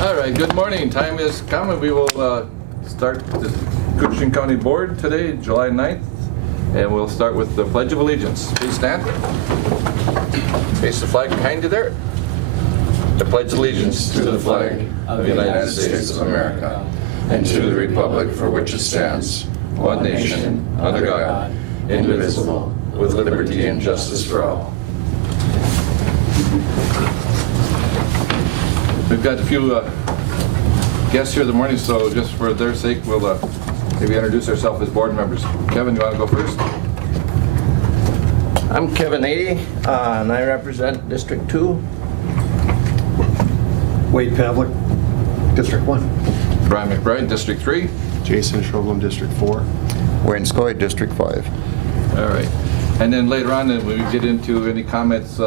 All right, good morning. Time is coming. We will start the Koochiching County Board today, July 9th, and we'll start with the Pledge of Allegiance. Please stand. Face the flag behind you there. The Pledge of Allegiance to the flag of the United States of America and to the republic for which it stands, one nation, under God, indivisible, with liberty and justice for all. We've got a few guests here this morning, so just for their sake, we'll maybe introduce ourselves as board members. Kevin, you want to go first? I'm Kevin 80, and I represent District 2. Wade Pavlik, District 1. Brian McBride, District 3. Jason Shroblam, District 4. Wayne Scoy, District 5. All right. And then later on, when we get into any comments,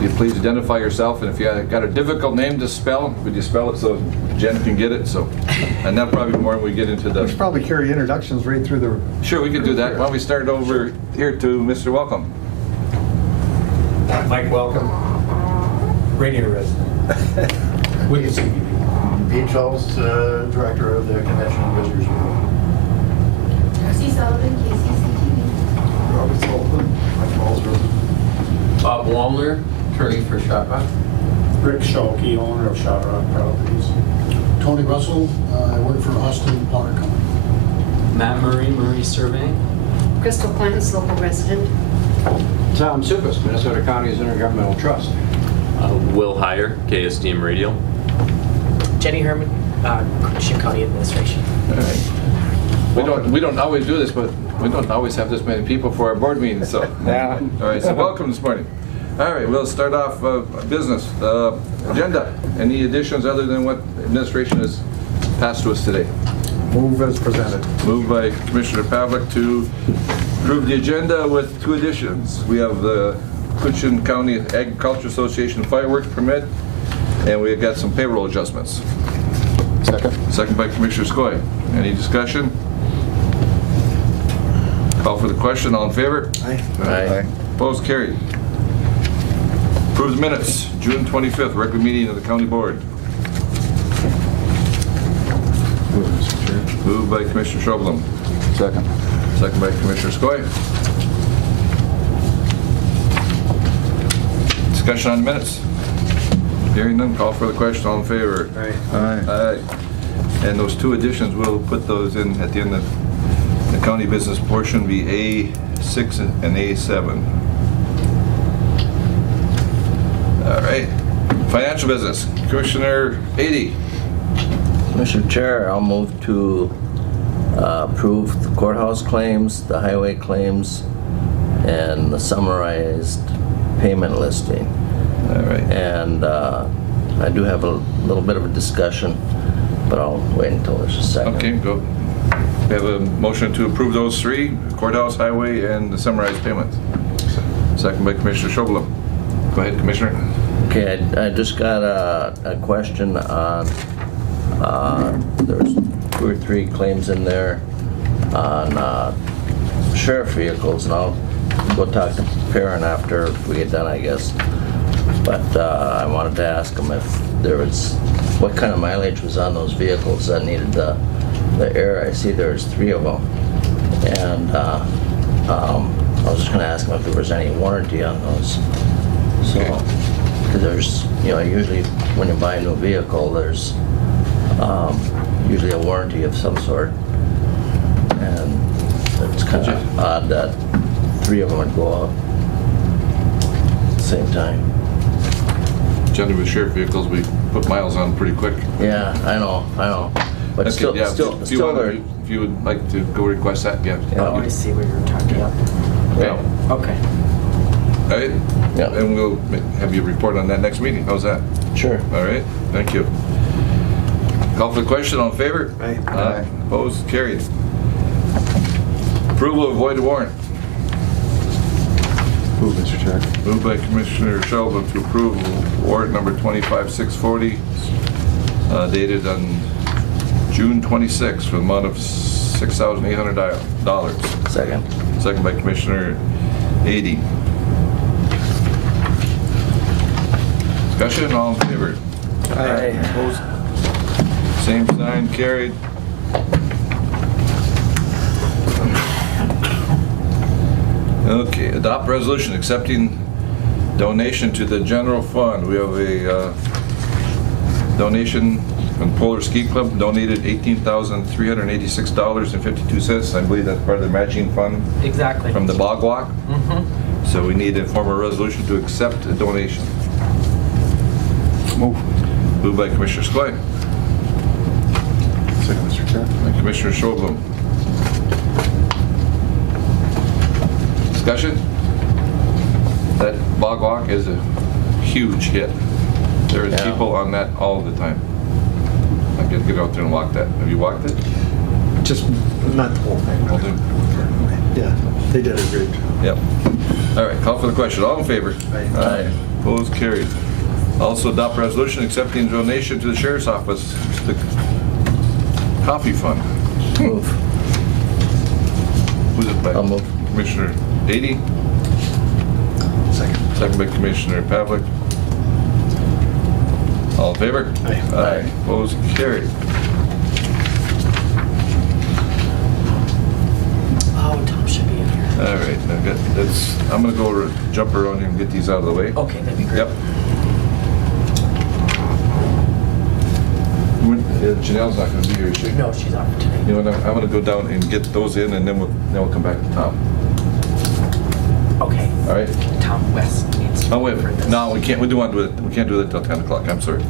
you please identify yourself, and if you got a difficult name to spell, would you spell it so Jen can get it? So, and that'll probably be more when we get into the... We should probably carry introductions right through the... Sure, we could do that. Why don't we start over here to Mr. Welcome. Mike Welcome, radio resident. Wicked CBB. Pete Schultz, Director of the Convention and Visitors Bureau. Darcy Sullivan, KCCTV. Robert Sullivan, Mike Falls resident. Bob Wallner, attorney for Shotrock. Rick Schalke, owner of Shot Rock Properties. Tony Russell, I work for Austin Potter Company. Matt Murray, Murray Surveying. Crystal Clance, local resident. Tom Suppas, Minnesota County's Intergovernmental Trust. Will Heyer, KSDM Radio. Jenny Herman, Koochiching County Administration. All right. We don't always do this, but we don't always have this many people for our board meetings, so. Yeah. All right, so welcome this morning. All right, we'll start off business. Agenda. Any additions other than what administration has passed to us today? Move as presented. Moved by Commissioner Pavlik to approve the agenda with two additions. We have the Koochiching County Agriculture Association fireworks permit, and we've got some payroll adjustments. Second. Second by Commissioner Scoy. Any discussion? Call for the question. All in favor? Aye. Aye. Opposed? Carried. Approve the minutes, June 25th, regular meeting of the county board. Mr. Chair. Moved by Commissioner Shroblam. Second. Second by Commissioner Scoy. Discussion on the minutes. Hearing none, call for the question. All in favor? Aye. Aye. And those two additions, we'll put those in at the end of the county business portion, be A6 and A7. All right. Financial business, Commissioner 80. Mr. Chair, I'll move to approve the courthouse claims, the highway claims, and the summarized payment listing. All right. And I do have a little bit of a discussion, but I'll wait until there's a second. Okay, go. We have a motion to approve those three, courthouse, highway, and the summarized payments. Second by Commissioner Shroblam. Go ahead, Commissioner. Okay, I just got a question on, there's 2 or 3 claims in there on sheriff vehicles, and I'll go talk to Perrin after we get done, I guess. But I wanted to ask him if there was, what kind of mileage was on those vehicles that needed the air. I see there's 3 of them. And I was just gonna ask him if there was any warranty on those. So, because there's, usually when you buy a new vehicle, there's usually a warranty of some sort. And it's kind of odd that 3 of them would go out at the same time. Generally with sheriff vehicles, we put miles on pretty quick. Yeah, I know. But Okay, still, yeah, still, if you still want, there. if you would like to go request that, yeah. Oh, I see what you're talking about. Yeah. Okay. All right? Yeah. And we'll have you report on that next meeting. How's that? Sure. All right, thank you. Call for the question. All in favor? Aye. Opposed? Carried. Approval of void warrant. Move, Mr. Chair. Moved by Commissioner Shelby to approve warrant number 25640, dated on June 26th for the amount of $6,800. Second. Second by Commissioner 80. Discussion, all in favor? Aye. Opposed? Same sign, carried. Okay, adopt resolution accepting donation to the general fund. We have a donation from Polar Ski Club, donated $18,386.52. I believe that's part of the matching fund Exactly. from the Bog Walk. Mm-hmm. So we need to form a resolution to accept a donation. Move. Moved by Commissioner Skoye, Second, Mr. Chair. by Commissioner Sjoblom. Discussion? That Bog Walk is a huge hit. There is Yeah. people on that all the time. I get out there and walk that. Have you walked it? Just not the whole thing. Will do. Yeah, they did a great job. Yep. All right, call for the question. All in favor? Aye. Opposed, carried. Also adopt resolution accepting donation to the Sheriff's Office, the coffee fund. Move. Who's it by? I'll move. Commissioner Dady, Second. second by Commissioner Pavlik. All in favor? Aye. Aye. Opposed, carried. Oh, Tom should be in here. All right, now I'm gonna go jump around here and get these out of the way. Okay, that'd be great. Yep. Janelle's not gonna be here, is she? No, she's off today. You know what, I'm gonna go down and get those in, and then we'll come back to Tom. Okay. All right? Tom West needs to. Oh, wait, for this. no, we can't do that till 10 o'clock, I'm sorry.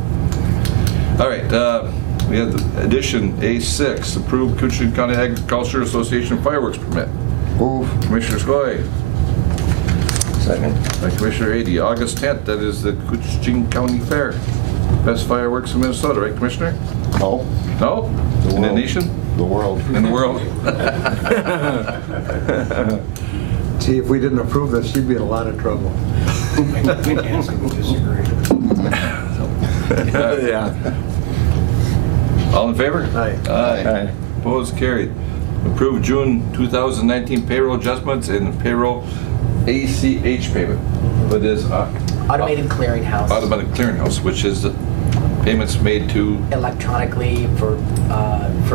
All right, we have the addition A6, approved Koochiching County Agriculture Association fireworks permit. Move. Commissioner Skoye, Second. by Commissioner Ady, August 10th, that is the Koochiching County Fair. Best fireworks in Minnesota, right, Commissioner? No. No? The In the world. nation? The world. In the world? See, if we didn't approve this, she'd be in a lot of trouble. Yeah. All in favor? Aye. Aye. Opposed, carried. Approved June 2019 payroll adjustments and payroll ACH payment. What is Automated clearinghouse. automatic clearinghouse, which is the payments made to, Electronically for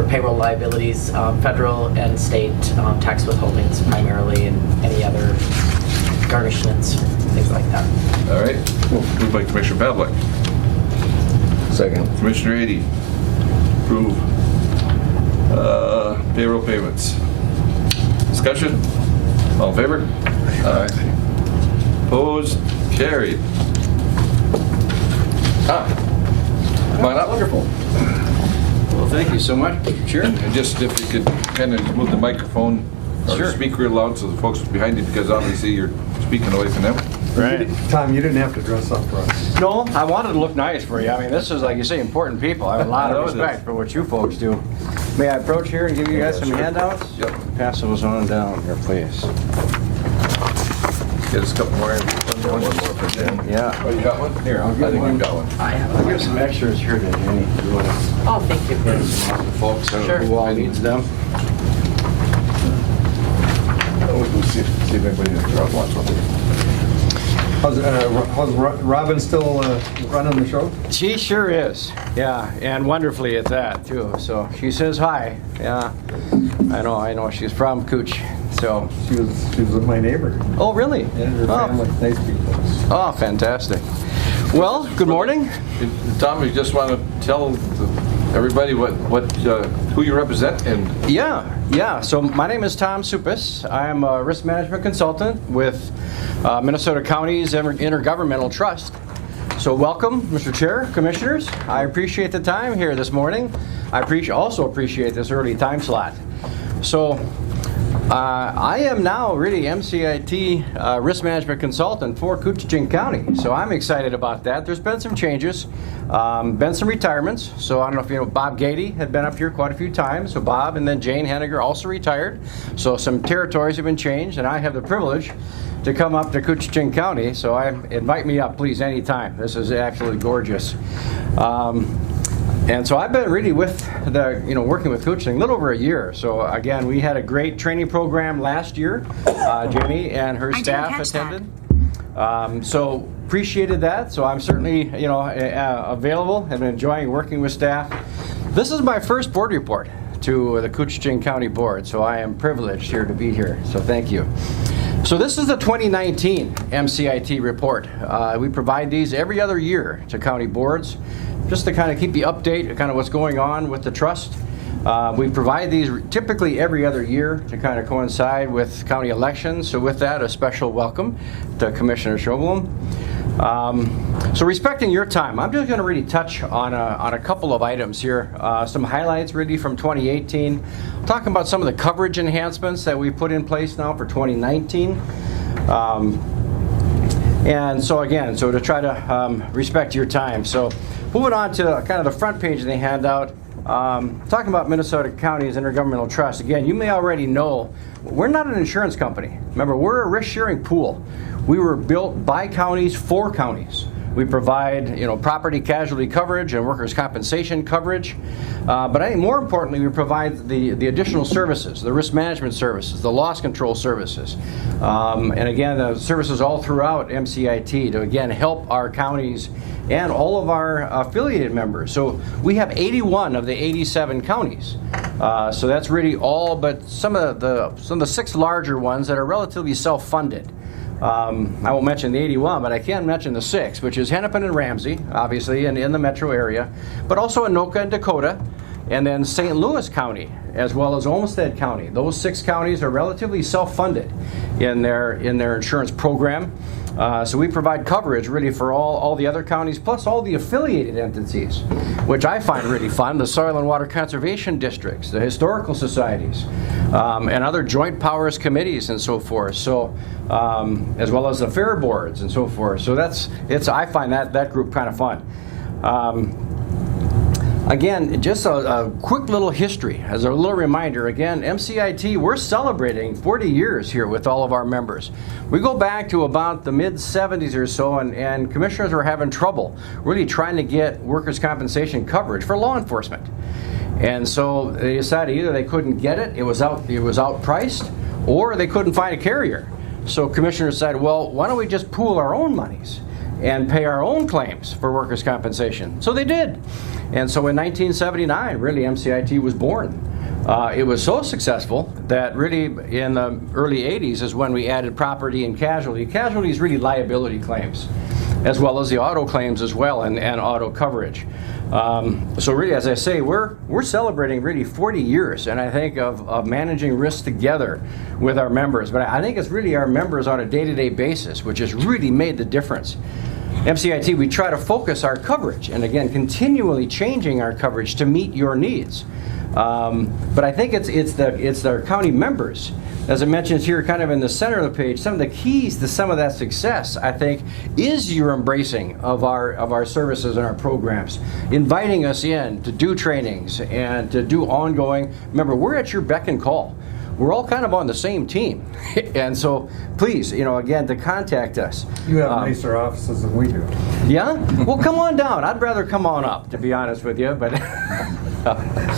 payroll liabilities, federal and state tax withholdings primarily, and any other garnishments, things like that. all right? Moved by Commissioner Pavlik. Second. Commissioner Ady. Approve payroll payments. Discussion? All in favor? Aye. Opposed? Carried. Come on up. Wonderful. Well, thank you so much, Mr. Chair. And just if you could kind of move the microphone or Sure. speak real loud so the folks behind you, because obviously you're speaking away from them. Right. Tom, you didn't have to dress up for us. No, I wanted to look nice for you. I mean, this is, like you say, important people. I have a lot I know of it is. respect for what you folks do. May I approach here and give you guys some Sure. handouts? Yep. Pass those on down here, please. Get us a couple more. One more for Jen. Yeah. Oh, you got one? Here, I'll I give think one. you've got one. I have. I'll give some extras here to Jenny. You want to Oh, thank you. folks Sure. who all needs them? We'll see if anybody in the crowd wants one. How's Robin still running the show? She sure is. Yeah, and wonderfully at that too. So she says hi. Yeah, I know. She's from Cooch. So. She was with my neighbor. Oh, really? And her Oh. family, nice people. Oh, fantastic. Well, good morning. Tom, you just want to tell everybody who you represent and Yeah. So my name is Tom Supis. I am a risk management consultant with Minnesota County's Intergovernmental Trust. So welcome, Mr. Chair, Commissioners. I appreciate the time here this morning. I also appreciate this early time slot. So I am now really MCIT risk management consultant for Koochiching County. So I'm excited about that. There's been some changes, been some retirements. So I don't know if you know, Bob Gady had been up here quite a few times. So Bob and then Jane Henniger also retired. So some territories have been changed, and I have the privilege to come up to Koochiching County. So invite me up, please, anytime. This is absolutely gorgeous. And so I've been really with working with Koochiching a little over a year. So again, we had a great training program last year. Jenny and her staff attended. So appreciated that. So I'm certainly, available and enjoying working with staff. This is my first board report to the Koochiching County Board, so I am privileged here to be here. So thank you. So this is the 2019 MCIT report. We provide these every other year to county boards, just to kind of keep you update, kind of what's going on with the trust. We provide these typically every other year to kind of coincide with county elections. So with that, a special welcome to Commissioner Sjoblom. So respecting your time, I'm just going to really touch on a couple of items here. Some highlights really from 2018. Talking about some of the coverage enhancements that we put in place now for 2019. And so again, so to try to respect your time. So moving on to kind of the front page of the handout. Talking about Minnesota County's Intergovernmental Trust. Again, you may already know, we're not an insurance company. Remember, we're a risk-sharing pool. We were built by counties for counties. We provide, property casualty coverage and workers' compensation coverage. But I think more importantly, we provide the additional services, the risk management services, the loss control services. And again, the services all throughout MCIT to, again, help our counties and all of our affiliated members. So we have 81 of the 87 counties. So that's really all but some of the 6 larger ones that are relatively self-funded. I won't mention the 81, but I can mention the 6, which is Hennepin and Ramsey, obviously, in the metro area, but also Anoka and Dakota, and then St. Louis County, as well as Olmsted County. Those 6 counties are relatively self-funded in their insurance program. So we provide coverage really for all the other counties, plus all the affiliated entities, which I find really fun, the soil and water conservation districts, the historical societies, and other joint powers committees and so forth. So, as well as the fair boards and so forth. So I find that group kind of fun. Again, just a quick little history as a little reminder. Again, MCIT, we're celebrating 40 years here with all of our members. We go back to about the mid-70s or so, and commissioners were having trouble really trying to get workers' compensation coverage for law enforcement. And so they decided either they couldn't get it, it was outpriced, or they couldn't find a carrier. So commissioners said, well, why don't we just pool our own monies and pay our own claims for workers' compensation? So they did. And so in 1979, really, MCIT was born. It was so successful that really in the early 80s is when we added property and casualty. Casualty is really liability claims, as well as the auto claims as well, and auto coverage. So really, as I say, we're celebrating really 40 years, and I think of managing risk together with our members. But I think it's really our members on a day-to-day basis, which has really made the difference. MCIT, we try to focus our coverage, and again, continually changing our coverage to meet your needs. But I think it's our county members. As I mentioned here, kind of in the center of the page, some of the keys to some of that success, I think, is your embracing of our services and our programs, inviting us in to do trainings and to do ongoing. Remember, we're at your beck and call. We're all kind of on the same team, and so please, again, to contact us. You have nicer offices than we do. Yeah? Well, come on down. I'd rather come on up, to be honest with you, but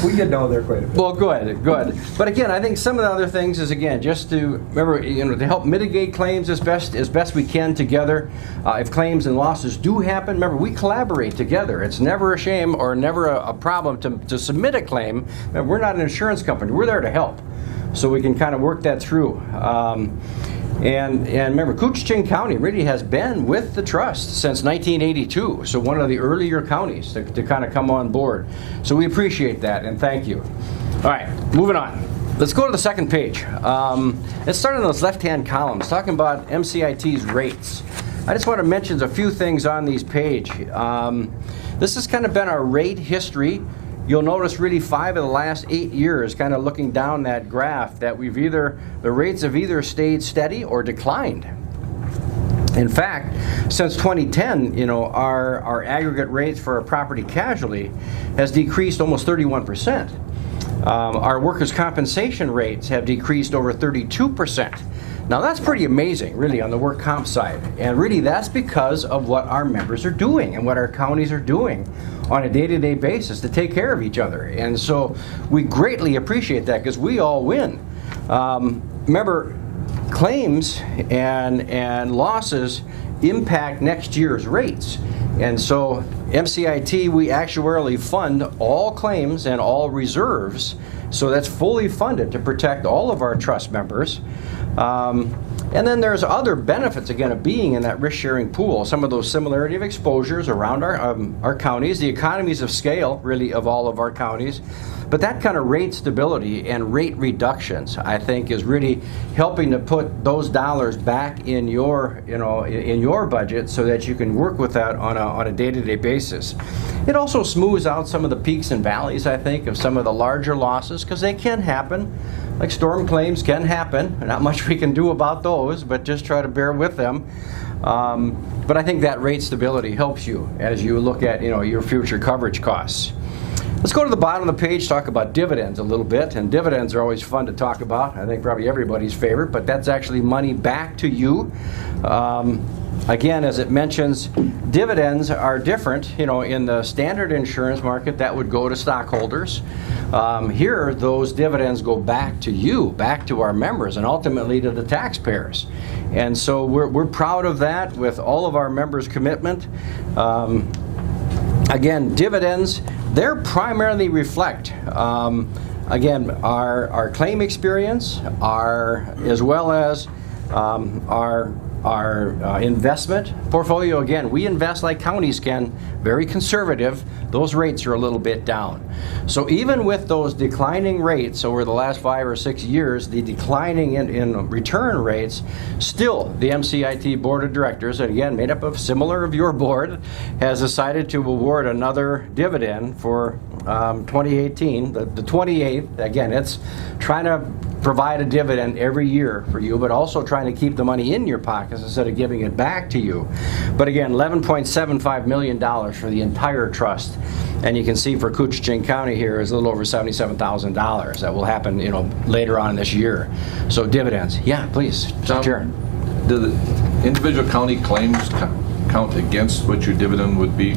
we get down there quite a bit. Well, good. But again, I think some of the other things is, again, just to remember, to help mitigate claims as best we can together. If claims and losses do happen, remember, we collaborate together. It's never a shame or never a problem to submit a claim. We're not an insurance company. We're there to help. So we can kind of work that through. And remember, Koochiching County really has been with the trust since 1982, so one of the earlier counties to kind of come on board. So we appreciate that, and thank you. All right, moving on. Let's go to the second page. Let's start on those left-hand columns, talking about MCIT's rates. I just want to mention a few things on these page. This has kind of been our rate history. You'll notice really 5 of the last 8 years, kind of looking down that graph, that the rates have either stayed steady or declined. In fact, since 2010, our aggregate rates for our property casualty has decreased almost 31%. Our workers' compensation rates have decreased over 32%. Now that's pretty amazing, really, on the work comp side. And really that's because of what our members are doing and what our counties are doing on a day-to-day basis to take care of each other. And so we greatly appreciate that because we all win. Remember, claims and losses impact next year's rates. And so MCIT, we actuarially fund all claims and all reserves, so that's fully funded to protect all of our trust members. And then there's other benefits, again, of being in that risk-sharing pool. Some of those similarity of exposures around our counties, the economies of scale, really, of all of our counties. But that kind of rate stability and rate reductions, I think, is really helping to put those dollars back in your, in your budget so that you can work with that on a day-to-day basis. It also smooths out some of the peaks and valleys, I think, of some of the larger losses, because they can happen. Like storm claims can happen. Not much we can do about those, but just try to bear with them. But I think that rate stability helps you as you look at, your future coverage costs. Let's go to the bottom of the page, talk about dividends a little bit. And dividends are always fun to talk about. I think probably everybody's favorite, but that's actually money back to you. Again, as it mentions, dividends are different. In the standard insurance market, that would go to stockholders. Here, those dividends go back to you, back to our members, and ultimately to the taxpayers. And so we're proud of that with all of our members' commitment. Again, dividends, they're primarily reflect, again, our claim experience, as well as our investment portfolio. Again, we invest like counties can, very conservative. Those rates are a little bit down. So even with those declining rates over the last 5 or 6 years, the declining in return rates, still the MCIT Board of Directors, and again made up of similar of your board, has decided to award another dividend for 2018, the 28th. Again, it's trying to provide a dividend every year for you, but also trying to keep the money in your pockets instead of giving it back to you. But again, $11.75 million for the entire trust. And you can see for Koochiching County here is a little over $77,000. That will happen, later on this year. So dividends. Yeah, please, Mr. Chair. Do the individual county claims count against what your dividend would be?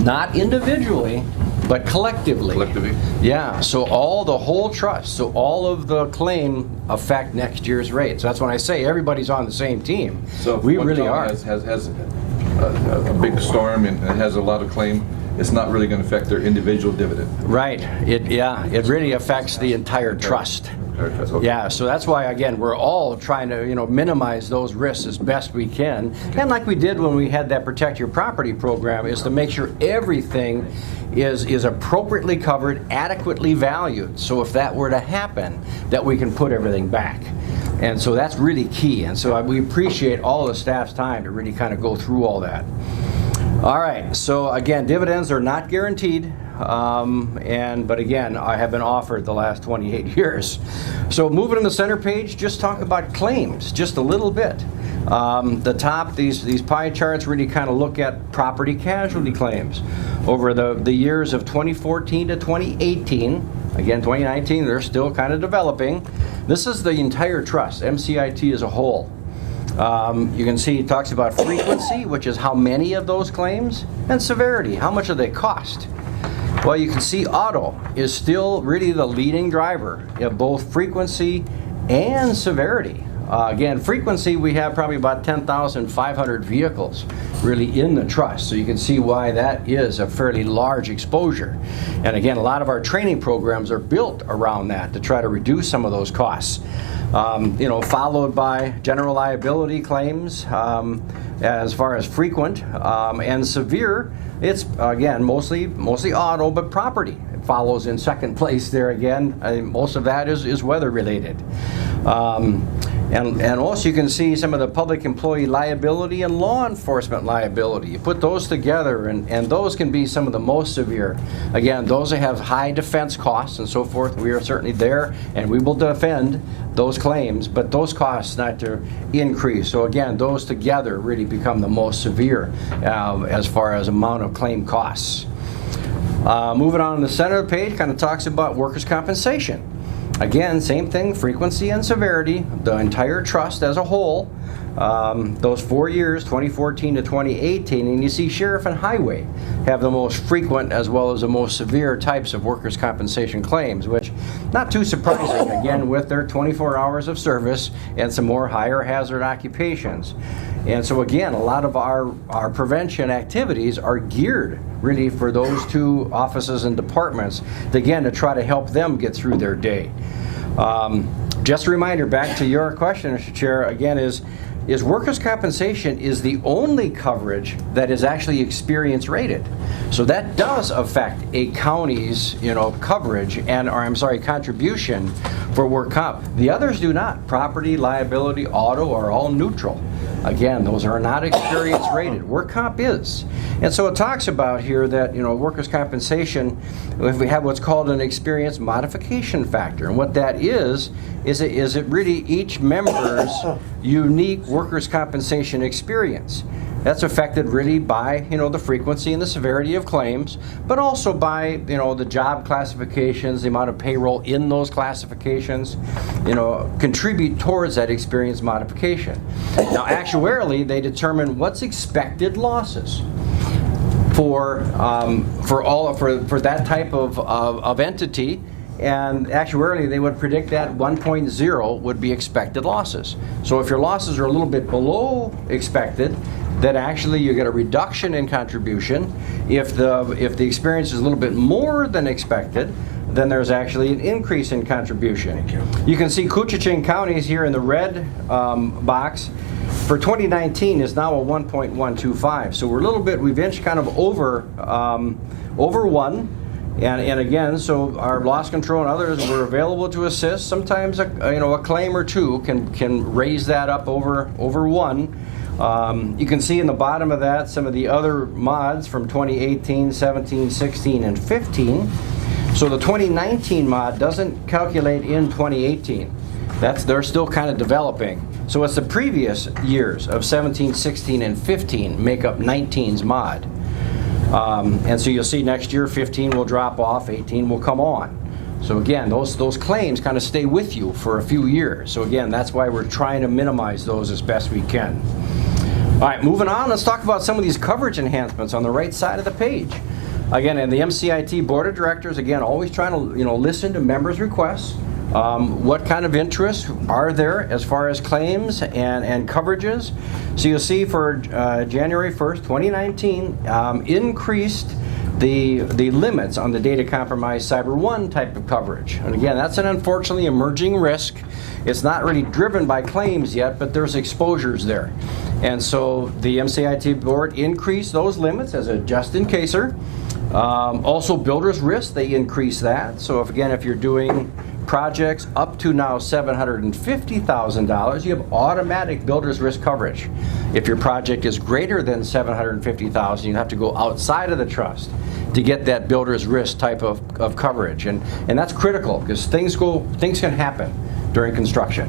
Not individually, but collectively. Collectively? Yeah, so the whole trust, so all of the claim affect next year's rate. So that's when I say everybody's on the same team. So if we one really county are. has a big storm and has a lot of claim, it's not really going to affect their individual dividend. Right. It really affects the entire trust. Okay. Yeah, so that's why, again, we're all trying to, minimize those risks as best we can. And like we did when we had that Protect Your Property program, is to make sure everything is appropriately covered, adequately valued. So if that were to happen, that we can put everything back. And so that's really key. And so we appreciate all the staff's time to really kind of go through all that. All right, so again, dividends are not guaranteed, but again, I have been offered the last 28 years. So moving to the center page, just talk about claims, just a little bit. The top, these pie charts really kind of look at property casualty claims over the years of 2014 to 2018. Again, 2019, they're still kind of developing. This is the entire trust, MCIT as a whole. You can see it talks about frequency, which is how many of those claims, and severity, how much do they cost. Well, you can see auto is still really the leading driver of both frequency and severity. Again, frequency, we have probably about 10,500 vehicles really in the trust, so you can see why that is a fairly large exposure. And again, a lot of our training programs are built around that to try to reduce some of those costs. Followed by general liability claims as far as frequent and severe. It's again mostly auto, but property follows in second place there again. Most of that is weather related. And also you can see some of the public employee liability and law enforcement liability. You put those together and those can be some of the most severe. Again, those that have high defense costs and so forth, we are certainly there and we will defend those claims, but those costs not to increase. So again, those together really become the most severe as far as amount of claim costs. Moving on to the center of the page, kind of talks about workers' compensation. Again, same thing, frequency and severity, the entire trust as a whole. those 4 years, 2014 to 2018, and you see sheriff and highway have the most frequent as well as the most severe types of workers' compensation claims, which not too surprising, again, with their 24 hours of service and some more higher hazard occupations. And so again, a lot of our prevention activities are geared really for those two offices and departments, again, to try to help them get through their day. Just a reminder, back to your question, Mr. Chair, again, is workers' compensation is the only coverage that is actually experience rated. So that does affect a county's, coverage contribution for work comp. The others do not. Property, liability, auto are all neutral. Again, those are not experience rated. Work comp is. And so it talks about here that, workers' compensation, if we have what's called an experience modification factor. And what that is it really each member's unique workers' compensation experience. That's affected really by, the frequency and the severity of claims, but also by, the job classifications, the amount of payroll in those classifications, contribute towards that experience modification. Now, actuarially, they determine what's expected losses for that type of entity. And actuarially, they would predict that 1.0 would be expected losses. So if your losses are a little bit below expected, then actually you get a reduction in contribution. If the experience is a little bit more than expected, then there's actually an increase in contribution. You can see Koochiching counties here in the red box. For 2019 is now a 1.125. So we're a little bit, we've inched kind of over 1. And again, so our loss control and others were available to assist. Sometimes a claim or two can raise that up over 1. You can see in the bottom of that some of the other mods from 2018, 17, 16, and 15. So the 2019 mod doesn't calculate in 2018. They're still kind of developing. So it's the previous years of 17, 16, and 15 make up 19's mod. And so you'll see next year 15 will drop off, 18 will come on. So again, those claims kind of stay with you for a few years. So again, that's why we're trying to minimize those as best we can. All right, moving on, let's talk about some of these coverage enhancements on the right side of the page. Again, and the MCIT Board of Directors, again, always trying to listen to members' requests. What kind of interests are there as far as claims and coverages? So you'll see for January 1st, 2019, increased the limits on the data compromise Cyber 1 type of coverage. And again, that's an unfortunately emerging risk. It's not really driven by claims yet, but there's exposures there. And so the MCIT board increased those limits as a just-in-caser. Also, builder's risk, they increase that. So if you're doing projects up to now $750,000, you have automatic builder's risk coverage. If your project is greater than $750,000, you have to go outside of the trust to get that builder's risk type of coverage. And that's critical because things can happen during construction.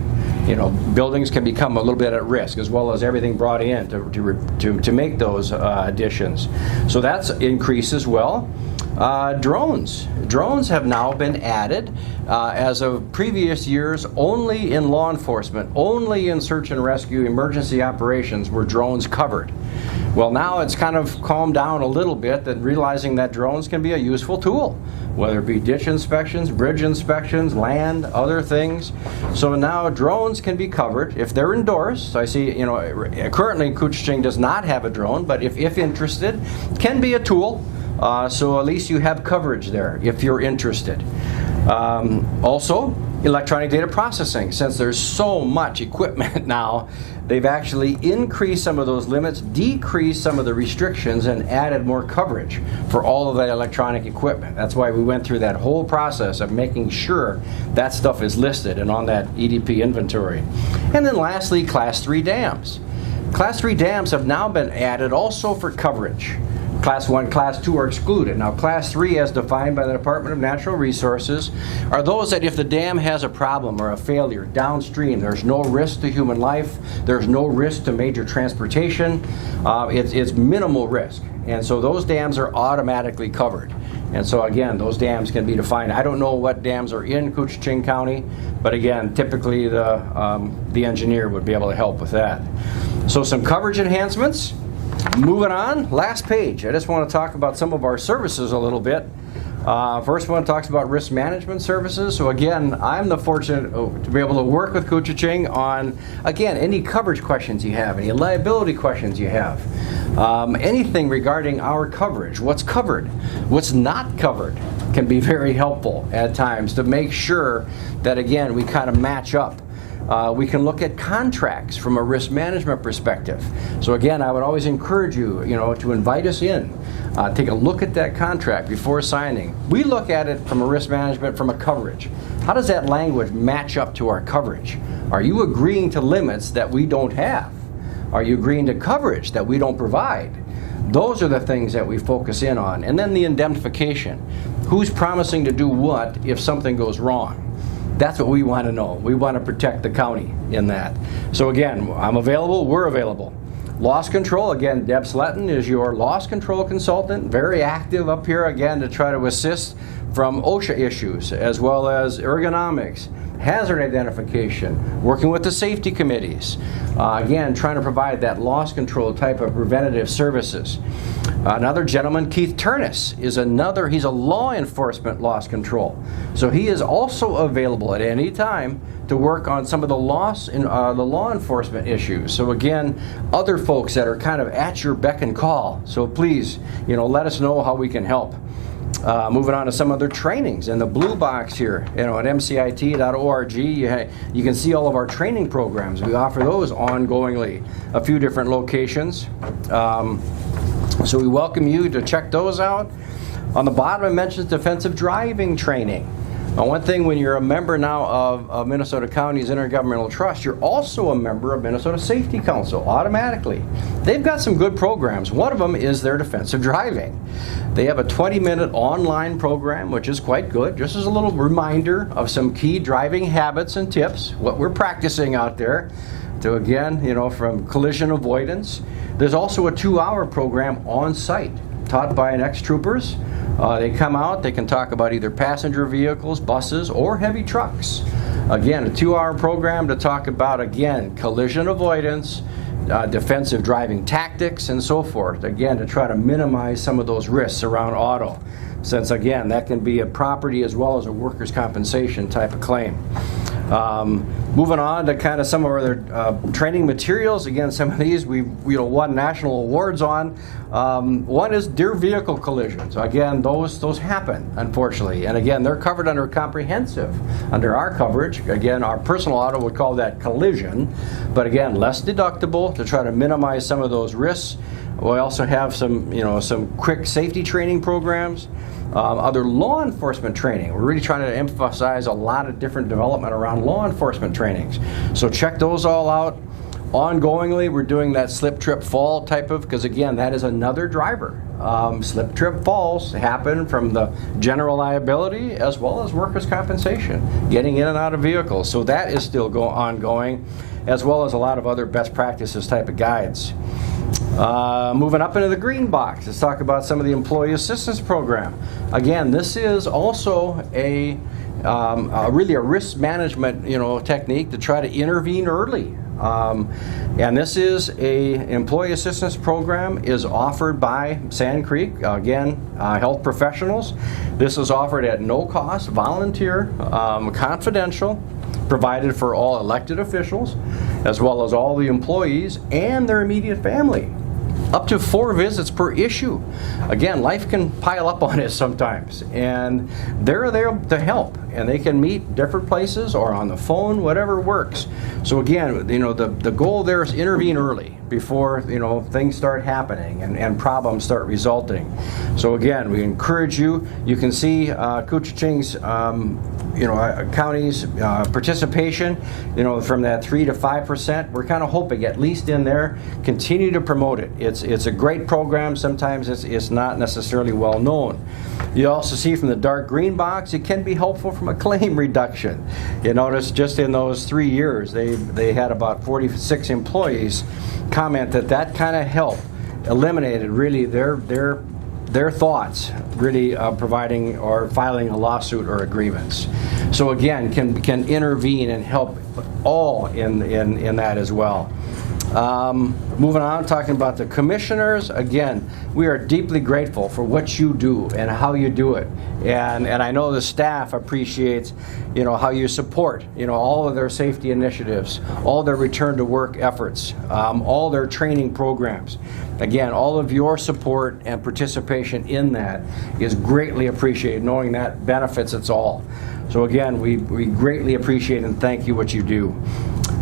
Buildings can become a little bit at risk, as well as everything brought in to make those additions. So that's increased as well. Drones have now been added as of previous years only in law enforcement, only in search and rescue emergency operations were drones covered. Well, now it's kind of calmed down a little bit, that realizing that drones can be a useful tool, whether it be ditch inspections, bridge inspections, land, other things. So now drones can be covered if they're endorsed. So I see, currently Koochiching does not have a drone, but if interested, can be a tool. So at least you have coverage there if you're interested. Also, electronic data processing. Since there's so much equipment now, they've actually increased some of those limits, decreased some of the restrictions, and added more coverage for all of that electronic equipment. That's why we went through that whole process of making sure that stuff is listed and on that EDP inventory. And then lastly, Class 3 dams. Class 3 dams have now been added also for coverage. Class 1, Class 2 are excluded. Now, Class 3, as defined by the Department of Natural Resources, are those that if the dam has a problem or a failure downstream, there's no risk to human life, there's no risk to major transportation, it's minimal risk. And so those dams are automatically covered. And so again, those dams can be defined. I don't know what dams are in Koochiching County, but again, typically the engineer would be able to help with that. So some coverage enhancements. Moving on, last page. I just want to talk about some of our services a little bit. First one talks about risk management services. So again, I'm the fortunate to be able to work with Koochiching on, again, any coverage questions you have, any liability questions you have, anything regarding our coverage, what's covered, what's not covered, can be very helpful at times to make sure that, again, we kind of match up. We can look at contracts from a risk management perspective. So again, I would always encourage you, to invite us in. Take a look at that contract before signing. We look at it from a risk management, from a coverage. How does that language match up to our coverage? Are you agreeing to limits that we don't have? Are you agreeing to coverage that we don't provide? Those are the things that we focus in on. And then the indemnification. Who's promising to do what if something goes wrong? That's what we want to know. We want to protect the county in that. So again, I'm available, we're available. Loss control, again, Deb Sletton is your loss control consultant, very active up here again to try to assist from OSHA issues as well as ergonomics, hazard identification, working with the safety committees. Again, trying to provide that loss control type of preventative services. Another gentleman, Keith Turnus, he's a law enforcement loss control. So he is also available at any time to work on some of the law enforcement issues. So again, other folks that are kind of at your beck and call. So please, let us know how we can help. Moving on to some other trainings in the blue box here, at mcit.org, you can see all of our training programs. We offer those ongoingly, a few different locations. So we welcome you to check those out. On the bottom, it mentions defensive driving training. Now, one thing, when you're a member now of Minnesota County's Intergovernmental Trust, you're also a member of Minnesota Safety Council automatically. They've got some good programs. One of them is their defensive driving. They have a 20-minute online program, which is quite good, just as a little reminder of some key driving habits and tips, what we're practicing out there to, again, from collision avoidance. There's also a 2-hour program on site taught by an ex-troopers. They come out, they can talk about either passenger vehicles, buses, or heavy trucks. Again, a 2-hour program to talk about, again, collision avoidance, defensive driving tactics, and so forth. Again, to try to minimize some of those risks around auto, since, again, that can be a property as well as a workers' compensation type of claim. Moving on to kind of some of our other training materials. Again, some of these we won national awards on. One is deer vehicle collisions. Again, those happen, unfortunately. And again, they're covered under comprehensive, under our coverage. Again, our personal auto would call that collision. But again, less deductible to try to minimize some of those risks. We also have some quick safety training programs. Other law enforcement training. We're really trying to emphasize a lot of different development around law enforcement trainings. So check those all out. Ongoingly, we're doing that slip, trip, fall type of, because again, that is another driver. Slip, trip, falls happen from the general liability as well as workers' compensation, getting in and out of vehicles. So that is still ongoing, as well as a lot of other best practices type of guides. Moving up into the green box, let's talk about some of the employee assistance program. Again, this is also really a risk management technique to try to intervene early. And this is an employee assistance program is offered by Sand Creek, again, health professionals. This is offered at no cost, volunteer, confidential, provided for all elected officials, as well as all the employees and their immediate family. Up to 4 visits per issue. Again, life can pile up on us sometimes, and they're there to help, and they can meet different places or on the phone, whatever works. So again, the goal there is intervene early before things start happening and problems start resulting. So again, we encourage you. You can see Koochiching's county's participation, from that 3 to 5%. We're kind of hoping, at least in there, continue to promote it. It's a great program. Sometimes it's not necessarily well known. You also see from the dark green box, it can be helpful from a claim reduction. You notice just in those 3 years, they had about 46 employees comment that kind of help eliminated really their their thoughts really providing or filing a lawsuit or a grievance. So again, can intervene and help all in that as well. Moving on, talking about the commissioners, again, we are deeply grateful for what you do and how you do it. And I know the staff appreciates, how you support, all of their safety initiatives, all their return to work efforts, all their training programs. Again, all of your support and participation in that is greatly appreciated, knowing that benefits us all. So again, we greatly appreciate and thank you what you do.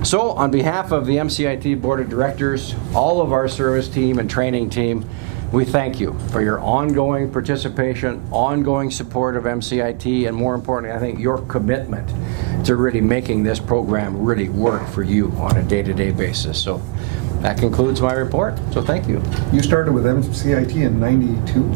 So on behalf of the MCIT Board of Directors, all of our service team and training team, we thank you for your ongoing participation, ongoing support of MCIT, and more importantly, I think your commitment to really making this program really work for you on a day-to-day basis. So that concludes my report, so thank you. You started with MCIT in '92?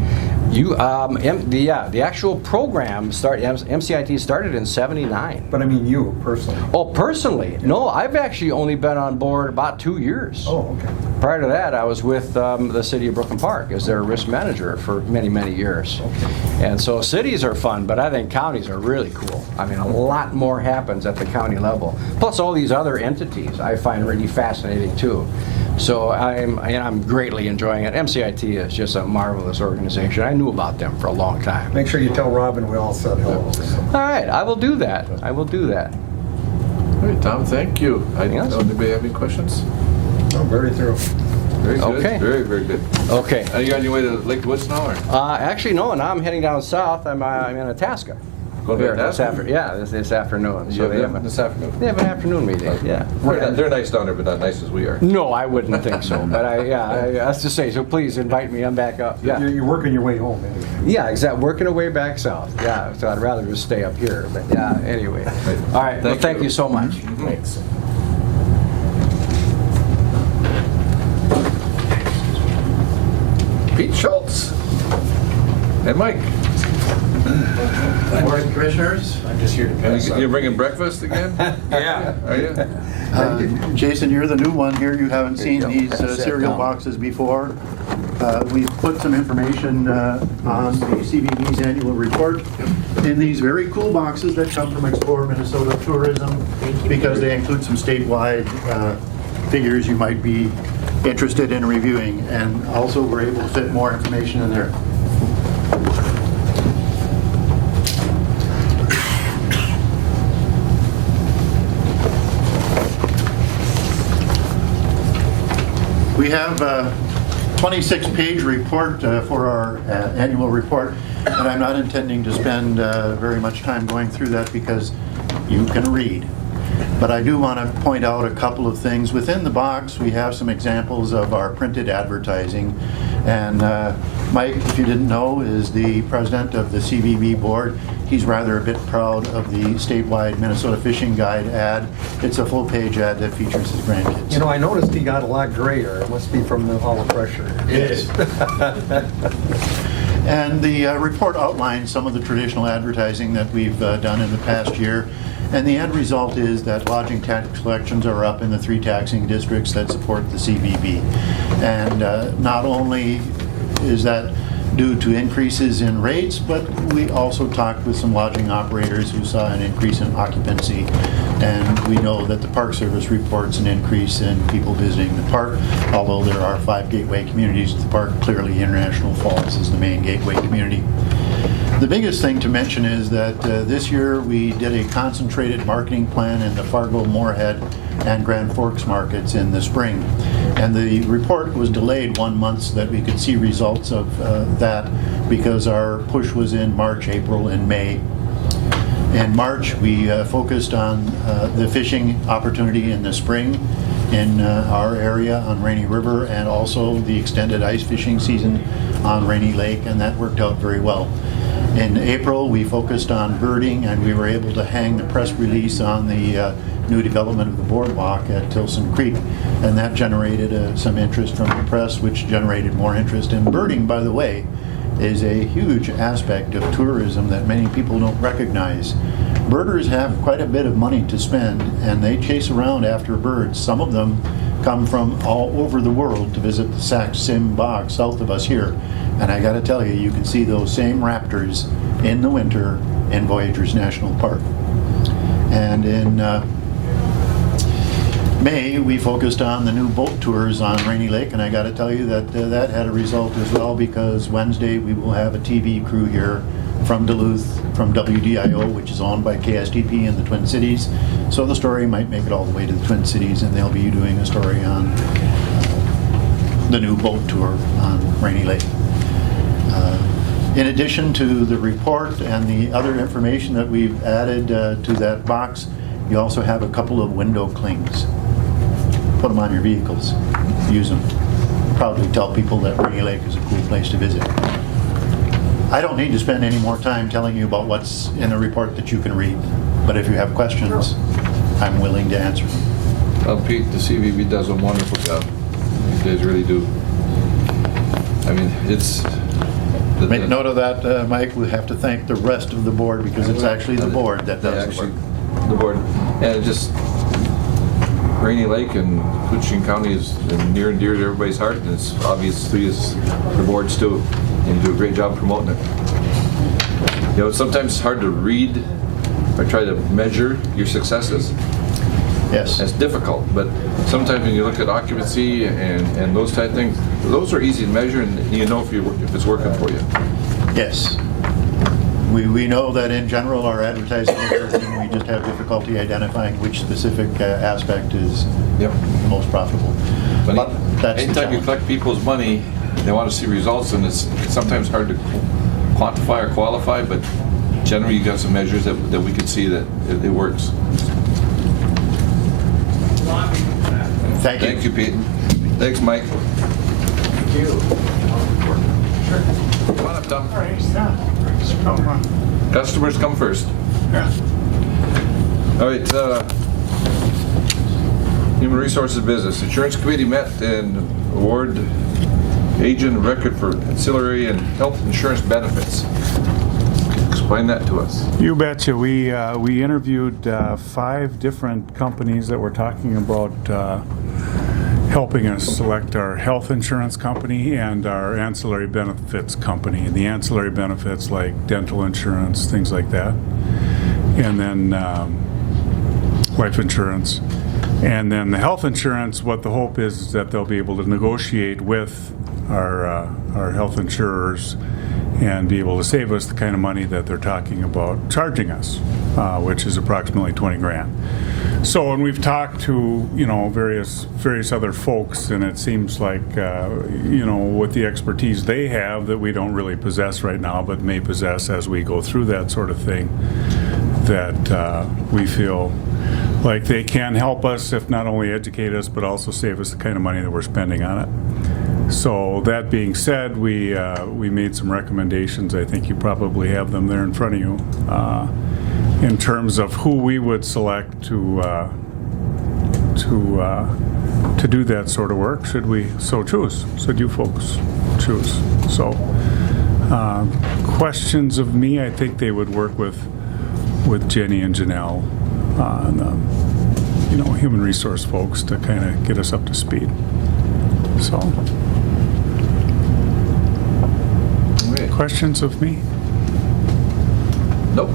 The actual program MCIT started in '79. But I mean you, personally. Oh, personally? Yeah. No, I've actually only been on board about 2 years. Oh, okay. Prior to that, I was with the city of Brooklyn Park as their risk manager for many, many years. Okay. And so cities are fun, but I think counties are really cool. I mean, a lot more happens at the county level. Plus all these other entities I find really fascinating too. So I'm greatly enjoying it. MCIT is just a marvelous organization. I knew about them for a long time. Make sure you tell Robin we all said hello. All right, I will do that. I will do that. All right, Tom, thank you. Anybody have any questions? No, very thorough. Very good. Okay. Very, very good. Okay. Are you on your way to Lake Woods now? Or? Actually, no. Now I'm heading down south. I'm in Itasca. Going to Itasca? This afternoon. So this afternoon? They have an afternoon meeting. Okay. Yeah. They're nice down there, but not nice as we are. No, I wouldn't think so. But that's to say. So please invite me. I'm back up. Yeah. You're working your way home anyway. Yeah, exactly. Working our way back south. Yeah. So I'd rather just stay up here. But yeah. Anyway. All right. Thank you so much. Mm-hmm. Thanks. Pete Schultz and Mike. Good morning, commissioners. I'm just here to pass You're bringing breakfast again? Yeah. Are you? Jason, you're the new one here. You haven't seen these cereal boxes before. We've put some information on the CVB's annual report in these very cool boxes that come from Explore Minnesota Tourism because they include some statewide figures you might be interested in reviewing, and also we're able to fit more information in there. We have a 26-page report for our annual report, and I'm not intending to spend very much time going through that because you can read. But I do want to point out a couple of things. Within the box, we have some examples of our printed advertising. And Mike, if you didn't know, is the president of the CVB board. He's rather a bit proud of the statewide Minnesota Fishing Guide ad. It's a full-page ad that features his grandkids. You know, I noticed he got a lot grayer. It must be from all the pressure. It is. And the report outlines some of the traditional advertising that we've done in the past year. And the end result is that lodging tax collections are up in the 3 taxing districts that support the CVB. And not only is that due to increases in rates, but we also talked with some lodging operators who saw an increase in occupancy. And we know that the Park Service reports an increase in people visiting the park, although there are 5 gateway communities to the park. Clearly, International Falls is the main gateway community. The biggest thing to mention is that this year we did a concentrated marketing plan in the Fargo, Moorhead, and Grand Forks markets in the spring. And the report was delayed 1 month so that we could see results of that because our push was in March, April, and May. In March, we focused on the fishing opportunity in the spring in our area on Rainy River, and also the extended ice fishing season on Rainy Lake, and that worked out very well. In April, we focused on birding, and we were able to hang the press release on the new development of the boardwalk at Tilson Creek, and that generated some interest from the press, which generated more interest. And birding, by the way, is a huge aspect of tourism that many people don't recognize. birders have quite a bit of money to spend, and they chase around after birds. Some of them come from all over the world to visit the Sac Sim Bog south of us here. And I got to tell you, you can see those same raptors in the winter in Voyageurs National Park. And in May, we focused on the new boat tours on Rainy Lake, and I got to tell you that that had a result as well, because Wednesday we will have a TV crew here from Duluth, from WDIO, which is owned by KSTP in the Twin Cities. So the story might make it all the way to the Twin Cities, and they'll be doing a story on the new boat tour on Rainy Lake. In addition to the report and the other information that we've added to that box, you also have a couple of window clings. Put them on your vehicles, use them. Proudly tell people that Rainy Lake is a cool place to visit. I don't need to spend any more time telling you about what's in the report that you can read, but if you have questions, I'm willing to answer. Well, Pete, the CVB does a wonderful job. You guys really do. I mean, it's... Make note of that, Mike. We have to thank the rest of the board, because it's actually the board that does the work. The board. And just Rainy Lake and Koochiching County is near and dear to everybody's heart, and it's obviously is the board's too, and you do a great job promoting it. You know, sometimes it's hard to read or try to measure your successes. Yes. It's difficult, but sometimes when you look at occupancy and those type of things, those are easy to measure, and you know if it's working for you. Yes. We know that in general our advertising is working. We just have difficulty identifying which specific aspect is the most profitable. But that's anytime you collect people's money, they want to see results, and it's sometimes hard to quantify or qualify, but generally you got some measures that we can see that it works. Thank you. Thank you, Pete. Thanks, Mike. Thank you. Sure. Come on up, Tom. All right, stop. Come on. Customers come first. Yeah. All right. Human Resources Business. Insurance Committee met and award agent record for ancillary and health insurance benefits. Explain that to us. You betcha. We interviewed 5 different companies that were talking about helping us select our health insurance company and our ancillary benefits company. The ancillary benefits like dental insurance, things like that, and then life insurance. And then the health insurance, what the hope is that they'll be able to negotiate with our health insurers and be able to save us the kind of money that they're talking about charging us, which is approximately 20 grand. So when we've talked to various other folks, and it seems like with the expertise they have that we don't really possess right now, but may possess as we go through that sort of thing, that we feel like they can help us, if not only educate us, but also save us the kind of money that we're spending on it. So that being said, we made some recommendations. I think you probably have them there in front of you, in terms of who we would select to do that sort of work. Should we so choose? Should you folks choose? So questions of me, I think they would work with Jenny and Janelle, human resource folks, to kind of get us up to speed. So. Questions of me? Nope.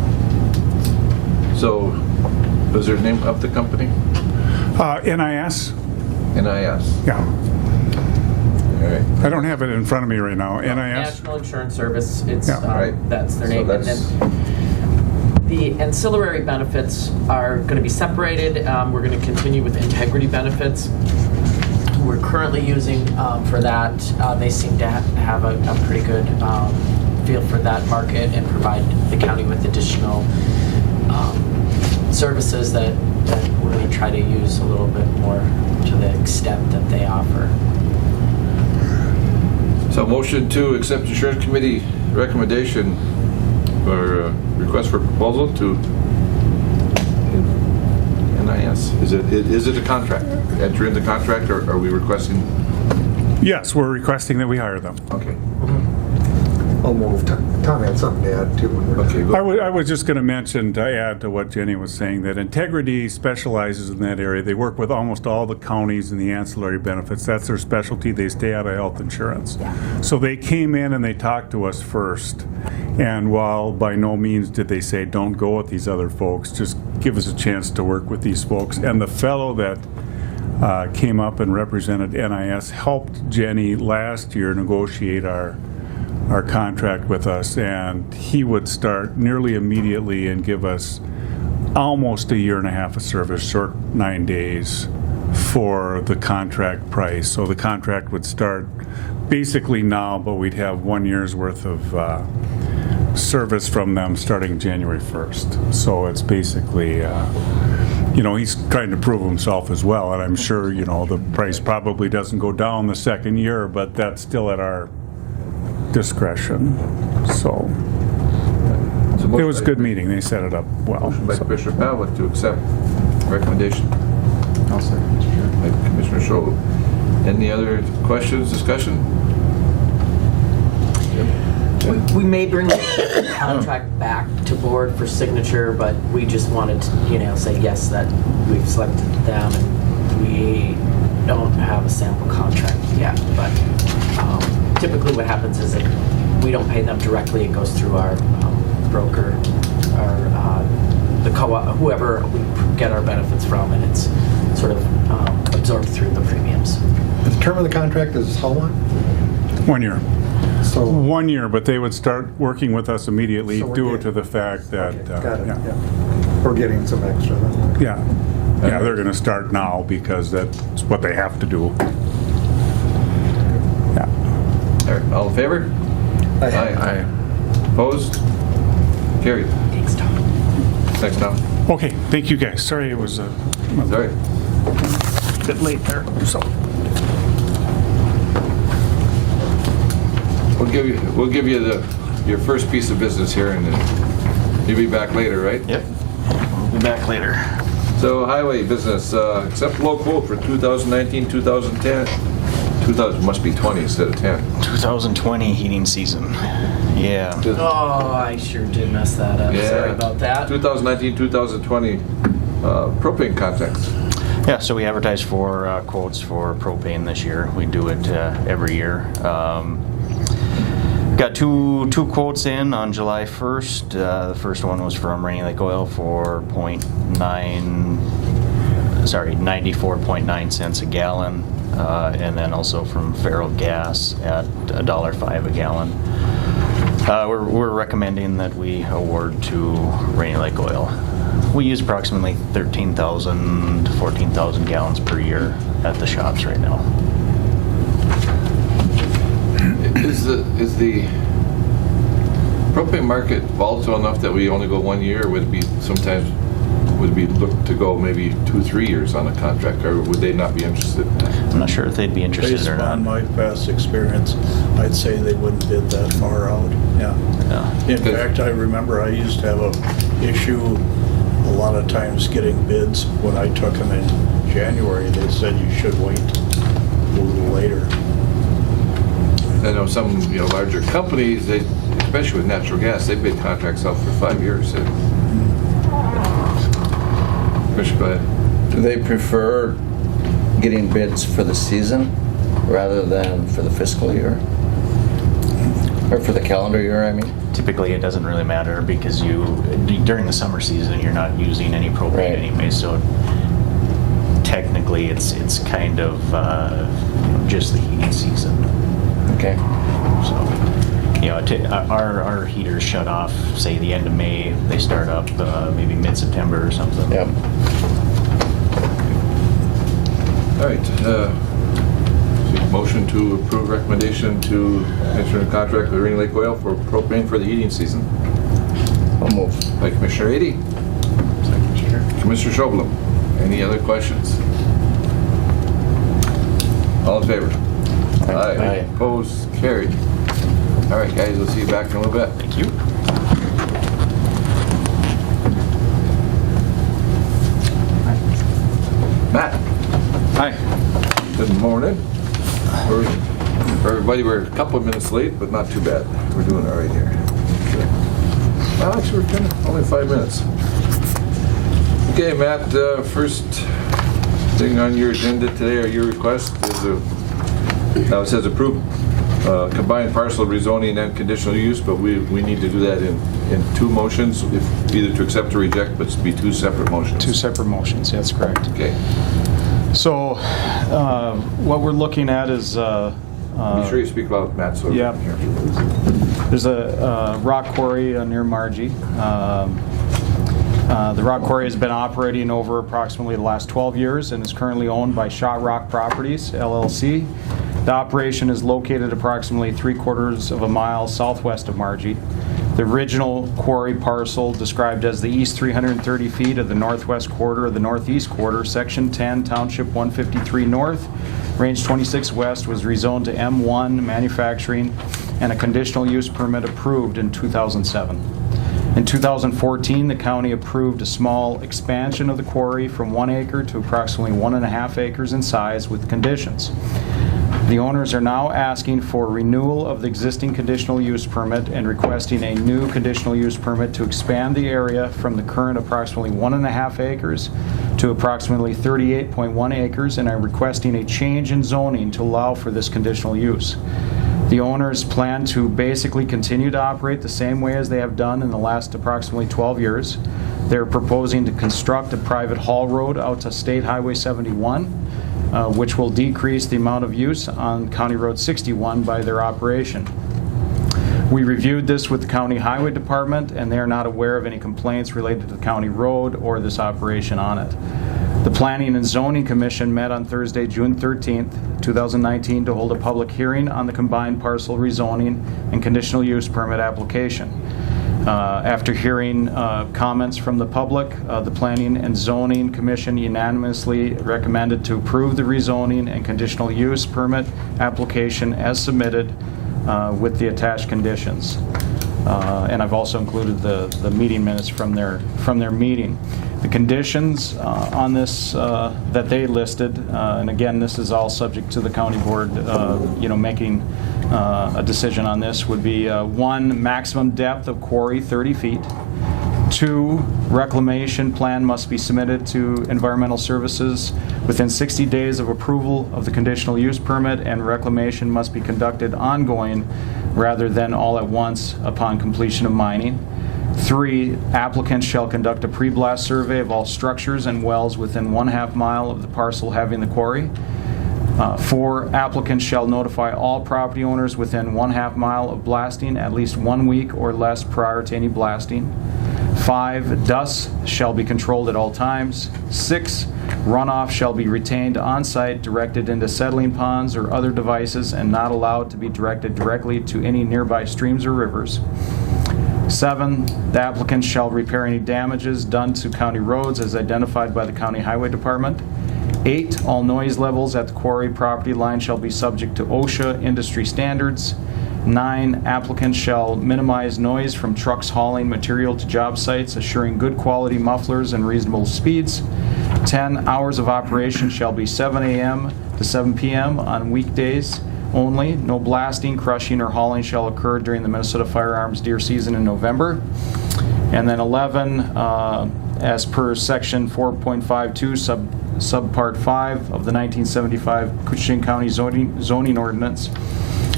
So, was there a name of the company? NIS. NIS. Yeah. All right. I don't have it in front of me right now. NIS. National Insurance Service. It's Right. That's their name. That's... And then the ancillary benefits are going to be separated. We're going to continue with integrity benefits. We're currently using for that. They seem to have a pretty good feel for that market and provide the county with additional services that we're going to try to use a little bit more to the extent that they offer. So motion to accept Insurance Committee recommendation or request for proposal to NIS. Is it a contract? Enter into contract, or are we requesting? Yes, we're requesting that we hire them. Okay. I'll move. Tom had something to add too. Okay, go. I was just going to mention, to add to what Jenny was saying, that Integrity specializes in that area. They work with almost all the counties and the ancillary benefits. That's their specialty. They stay out of health insurance. So they came in and they talked to us first. And while by no means did they say, don't go with these other folks, just give us a chance to work with these folks. And the fellow that came up and represented NIS helped Jenny last year negotiate our contract with us, and he would start nearly immediately and give us almost a year and a half of service, short 9 days for the contract price. So the contract would start basically now, but we'd have 1 year's worth of service from them starting January 1st. So it's basically, he's trying to prove himself as well, and I'm sure, the price probably doesn't go down the second year, but that's still at our discretion. So it was a good meeting. They set it up well. Motion by Commissioner Pavlik to accept recommendation. I'll second, Mr. Chair. By Commissioner Scholl. Any other questions, discussion? We may bring the contract back to board for signature, but we just wanted to, say yes that we've selected them, and we don't have a sample contract yet. But typically, what happens is that we don't pay them directly; it goes through our broker, the co-op, whoever we get our benefits from, and it's sort of absorbed through the premiums. The term of the contract is how long? 1 year. So 1 year, but they would start working with us immediately So we're due getting- to the fact that, okay, got it. yeah. Yeah. We're getting some extra. Then. Yeah, they're going to start now because that's what they have to do. Yeah. All right, all in favor? Aye. Opposed? Carried. Thanks, Tom. Thanks, Tom. Okay, thank you guys. Sorry it was a Sorry. bit late there. So. We'll give you your first piece of business here, and then you'll be back later, right? Yep. We'll be back later. So highway business, accept low quote for 2019, 2010. 2000 must be 20 instead of 10. 2020 heating season. Yeah. Oh, I sure did mess that up. Yeah. Sorry about that. 2019, 2020 propane contracts. Yeah, so we advertised for quotes for propane this year. We do it every year. Got two quotes in on July 1st. The first one was from Rainy Lake Oil for 94.9 cents a gallon. And then also from Feral Gas at $1.05 a gallon. We're recommending that we award to Rainy Lake Oil. We use approximately 13,000 to 14,000 gallons per year at the shops right now. Is the propane market volatile enough that we only go 1 year, or would it be sometimes look to go maybe 2-3 years on a contract, or would they not be interested? I'm not sure if they'd be interested Based or not. on my past experience, I'd say they wouldn't bid that far out. Yeah. In fact, I remember I used to have a issue a lot of times getting bids when I took them in January. They said you should wait a little later. I know some larger companies, especially with natural gas, they bid contracts out for 5 years. Commissioner, go ahead. Do they prefer getting bids for the season rather than for the fiscal year? Or for the calendar year, I mean? Typically, it doesn't really matter because during the summer season, you're not using any propane anyway. So technically, it's kind of just the heating season. Okay. So, our heaters shut off, say, the end of May. They start up maybe mid-September or something. Yep. All right. Motion to approve recommendation to enter a contract with Rainy Lake Oil for propane for the heating season. I'll move. By Commissioner Ady. Commissioner Schoblum. Any other questions? All in favor? Aye. Opposed? Carried. All right, guys, we'll see you back in a little bit. Thank you. Matt. Hi. Good morning. Everybody, we're a couple of minutes late, but not too bad. We're doing all right here. Well, actually, we're kind of only 5 minutes. Okay, Matt, first thing on your agenda today, or your request, is now it says approve combined parcel rezoning and conditional use, but we need to do that in two motions, if either to accept or reject, but it's be two separate motions. Two separate motions, that's correct. Okay. So what we're looking at is... be sure you speak loud, Matt, so yeah. here. There's a rock quarry near Margie. The rock quarry has been operating over approximately the last 12 years and is currently owned by Shot Rock Properties, LLC. The operation is located approximately 3/4 of a mile southwest of Margie. The original quarry parcel, described as the east 330 feet of the northwest quarter of the northeast quarter, section 10, township 153 north, range 26 west, was rezoned to M1 manufacturing and a conditional use permit approved in 2007. In 2014, the county approved a small expansion of the quarry from 1 acre to approximately 1.5 acres in size with conditions. The owners are now asking for renewal of the existing conditional use permit and requesting a new conditional use permit to expand the area from the current approximately 1.5 acres to approximately 38.1 acres, and are requesting a change in zoning to allow for this conditional use. The owners plan to basically continue to operate the same way as they have done in the last approximately 12 years. They're proposing to construct a private haul road out to State Highway 71, which will decrease the amount of use on County Road 61 by their operation. We reviewed this with the County Highway Department, and they are not aware of any complaints related to the county road or this operation on it. The Planning and Zoning Commission met on Thursday, June 13th, 2019, to hold a public hearing on the combined parcel rezoning and conditional use permit application. After hearing comments from the public, the Planning and Zoning Commission unanimously recommended to approve the rezoning and conditional use permit application as submitted with the attached conditions. And I've also included the meeting minutes from their meeting. The conditions on this that they listed, and again, this is all subject to the county board, making a decision on this, would be 1, maximum depth of quarry 30 feet. 2, reclamation plan must be submitted to environmental services within 60 days of approval of the conditional use permit, and reclamation must be conducted ongoing rather than all at once upon completion of mining. 3, applicants shall conduct a pre-blast survey of all structures and wells within 1/2 mile of the parcel having the quarry. 4, applicants shall notify all property owners within 1/2 mile of blasting at least 1 week or less prior to any blasting. 5, dust shall be controlled at all times. 6, runoff shall be retained on-site, directed into settling ponds or other devices, and not allowed to be directed directly to any nearby streams or rivers. 7, the applicant shall repair any damages done to county roads as identified by the County Highway Department. 8, all noise levels at the quarry property line shall be subject to OSHA industry standards. 9, applicants shall minimize noise from trucks hauling material to job sites, assuring good quality mufflers and reasonable speeds. 10, hours of operation shall be 7 a.m. to 7 p.m. on weekdays only. No blasting, crushing, or hauling shall occur during the Minnesota firearms deer season in November. And then 11, as per section 4.52 subpart 5 of the 1975 Koochiching County zoning ordinance,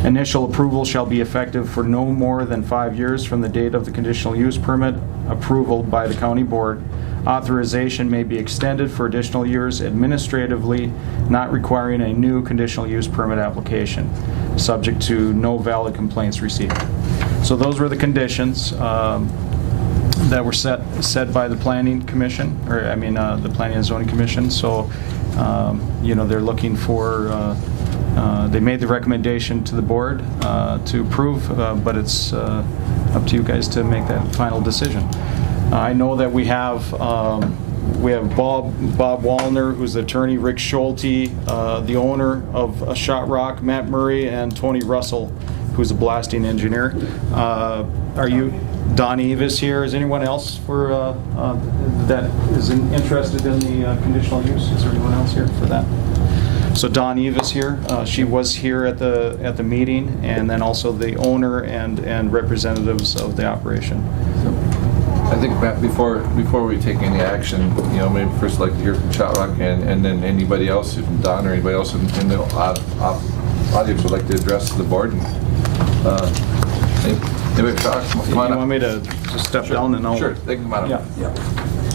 initial approval shall be effective for no more than 5 years from the date of the conditional use permit approval by the county board. Authorization may be extended for additional years administratively, not requiring a new conditional use permit application, subject to no valid complaints received. So those were the conditions that were set by the Planning Commission, or the Planning and Zoning Commission. So, they're looking for. They made the recommendation to the board to approve, but it's up to you guys to make that final decision. I know that we have Bob Wallner, who's the attorney, Rick Schulte, the owner of Shot Rock, Matt Murray, and Tony Russell, who's a blasting engineer. Are you, Don Eve is here. Is anyone else that is interested in the conditional use? Is there anyone else here for that? So Dawn Eve is here. She was here at the meeting, and then also the owner and representatives of the operation. I think, Matt, before we take any action, maybe first like to hear from Shot Rock and then anybody else, if Don or anybody else in the audience would like to address the board. Anybody, Shot Rock, come on up. You want me to just step down and I'll... Sure, they can come on up. Yeah.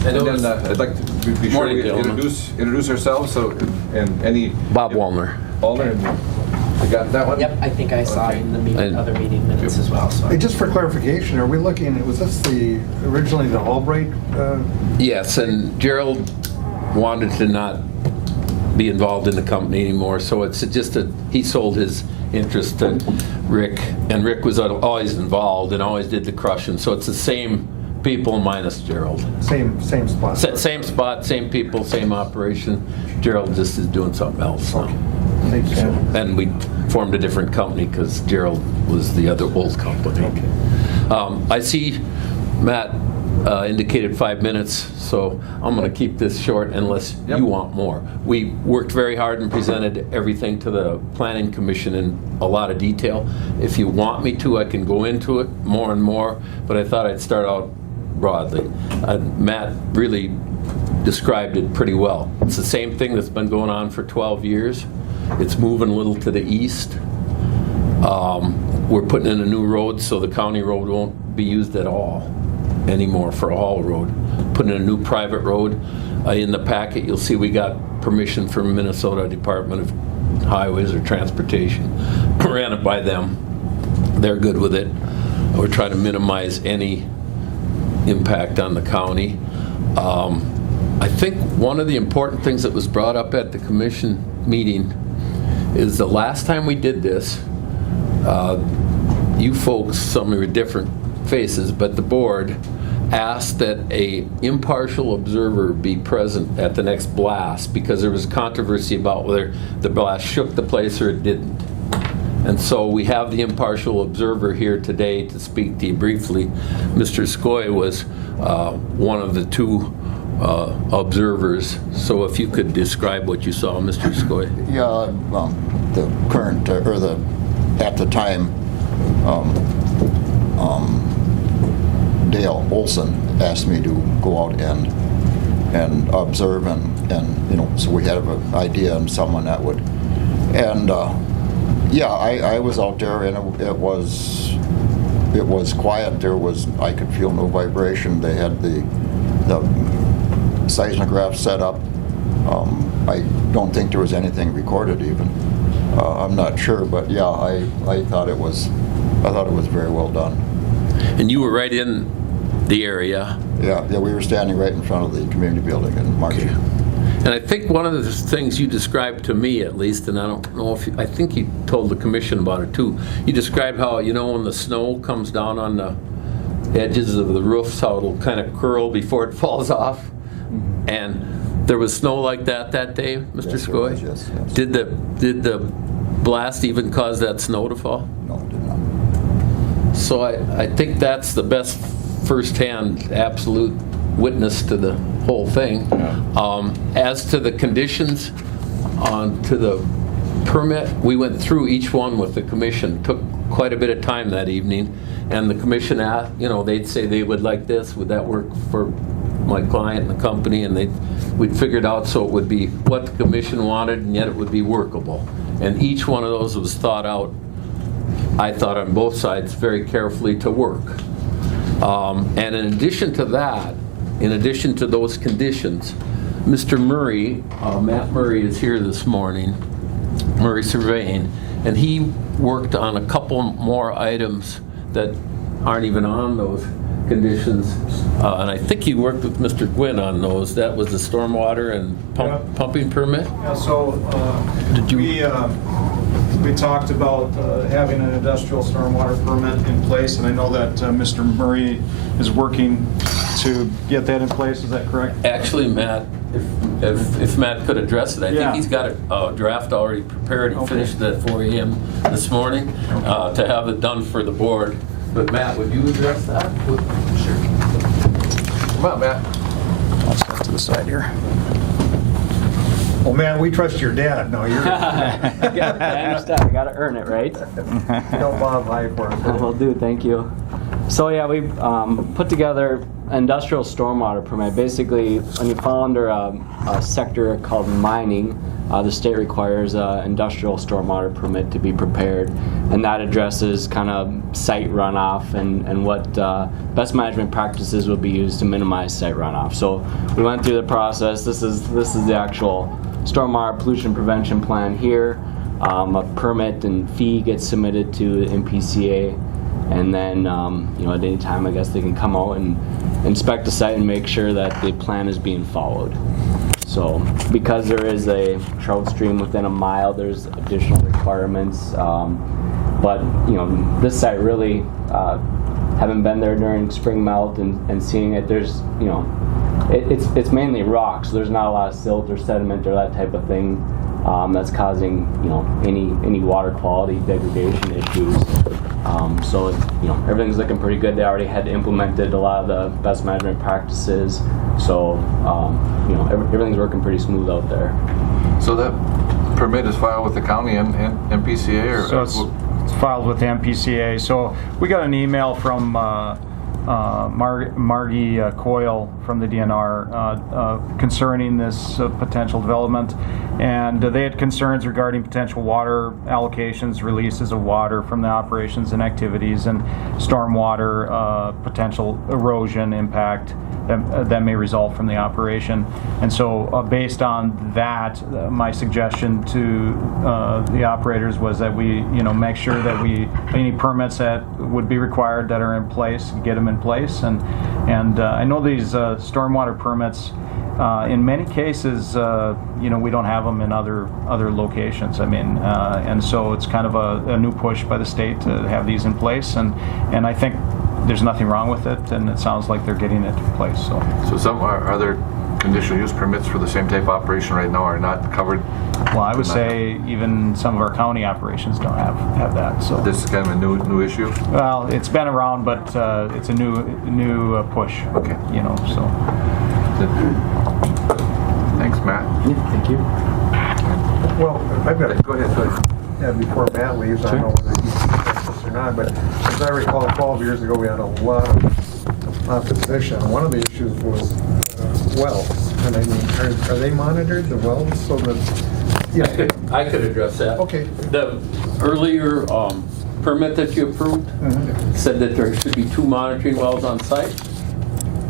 And then I'd like to be sure we introduce ourselves. So, and any Bob Wallner. Wallner, you got that one? Yep, I think I saw it in the other meeting minutes as well. So. Hey, just for clarification, are we looking, was this originally the Albright? Yes, and Gerald wanted to not be involved in the company anymore, so it's just he sold his interest to Rick, and Rick was always involved and always did the crushing, so it's the same people minus Gerald. Same spot. Same spot, same people, same operation. Gerald just is doing something else now. Thank you. And we formed a different company because Gerald was the other old company. Okay. I see Matt indicated 5 minutes, so I'm going to keep this short unless you want more. We worked very hard and presented everything to the Planning Commission in a lot of detail. If you want me to, I can go into it more and more, but I thought I'd start out broadly. Matt really described it pretty well. It's the same thing that's been going on for 12 years. It's moving a little to the east. We're putting in a new road, so the county road won't be used at all anymore for a haul road. Putting in a new private road. In the packet, you'll see we got permission from Minnesota Department of Highways or Transportation. Ran it by them. They're good with it. We're trying to minimize any impact on the county. I think one of the important things that was brought up at the commission meeting is the last time we did this, you folks, some of your different faces, but the board asked that a impartial observer be present at the next blast because there was controversy about whether the blast shook the place or it didn't. And so we have the impartial observer here today to speak to you briefly. Mr. Skoy was one of the two observers. So if you could describe what you saw, Mr. Skoy. Yeah, well, the current, at the time, Dale Olson asked me to go out and observe and so we had an idea on someone that would, and yeah, I was out there and it was quiet. I could feel no vibration. They had the seismograph set up. I don't think there was anything recorded even. I'm not sure, but yeah, I thought it was very well done. And you were right in the area. Yeah, we were standing right in front of the community building in March. Okay. And I think one of the things you described to me, at least, and I don't know if I think you told the commission about it too. You described how when the snow comes down on the edges of the roofs, how it'll kind of curl before it falls off. Mm-hmm. And there was snow like that day, Mr. Skoy? Yes. Did the blast even cause that snow to fall? No, it did not. So I think that's the best firsthand absolute witness to the whole thing. Yeah. As to the conditions to the permit, we went through each one with the commission. Took quite a bit of time that evening, and the commission asked, they'd say they would like this. Would that work for my client and the company? And we'd figured out so it would be what the commission wanted, and yet it would be workable. And each one of those was thought out, I thought, on both sides very carefully to work. And in addition to that, in addition to those conditions, Mr. Murray, Matt Murray is here this morning, Murray Surveying, and he worked on a couple more items that aren't even on those conditions. And I think he worked with Mr. Gwynn on those. That was the stormwater and pumping permit? Yeah, so we talked about having an industrial stormwater permit in place, and I know that Mr. Murray is working to get that in place. Is that correct? Actually, Matt, if Matt could address it, I think he's got a draft already prepared. He finished it at 4 a.m. this morning to have it done for the board. But Matt, would you address that? Sure. Come on, Matt. I'll step to the side here. Oh, man, we trust your dad. No, you're. I understand. I gotta earn it, right? Don't Bob high for us. Will do. Thank you. So yeah, we put together an industrial stormwater permit. Basically, when you fall under a sector called mining, the state requires an industrial stormwater permit to be prepared, and that addresses kind of site runoff and what best management practices will be used to minimize site runoff. So we went through the process. This is the actual stormwater pollution prevention plan here. A permit and fee gets submitted to the MPCA, and then at any time I guess they can come out and inspect the site and make sure that the plan is being followed. So because there is a trout stream within a mile, there's additional requirements. But this site really, having been there during spring melt and seeing it, there's it's mainly rock, so there's not a lot of silt or sediment or that type of thing that's causing any water quality degradation issues. So everything's looking pretty good. They already had implemented a lot of the best management practices, so everything's working pretty smooth out there. So that permit is filed with the county and MPCA, or? So it's filed with the MPCA. So we got an email from Margie Coyle from the DNR concerning this potential development, and they had concerns regarding potential water allocations, releases of water from the operations and activities, and stormwater potential erosion impact that may result from the operation. And so based on that, my suggestion to the operators was that we make sure that any permits that would be required that are in place, get them in place. And I know these stormwater permits, in many cases, we don't have them in other locations. I mean, and so it's kind of a new push by the state to have these in place, and I think there's nothing wrong with it, and it sounds like they're getting it in place. So some are there conditional use permits for the same type of operation right now are not covered? Well, I would say even some of our county operations don't have that. So this is kind of a new issue. Well, it's been around, but it's a new push. Okay. So. Thanks, Matt. Yeah, thank you. Well, I've got Go ahead. Yeah, before Matt leaves, I don't know whether he's this or not, but as I recall, 12 years ago, we had a lot of opposition. One of the issues was wells. And I mean, are they monitored, the wells, so that... I could address that. Okay. The earlier permit that you approved said that there should be 2 monitoring wells on site.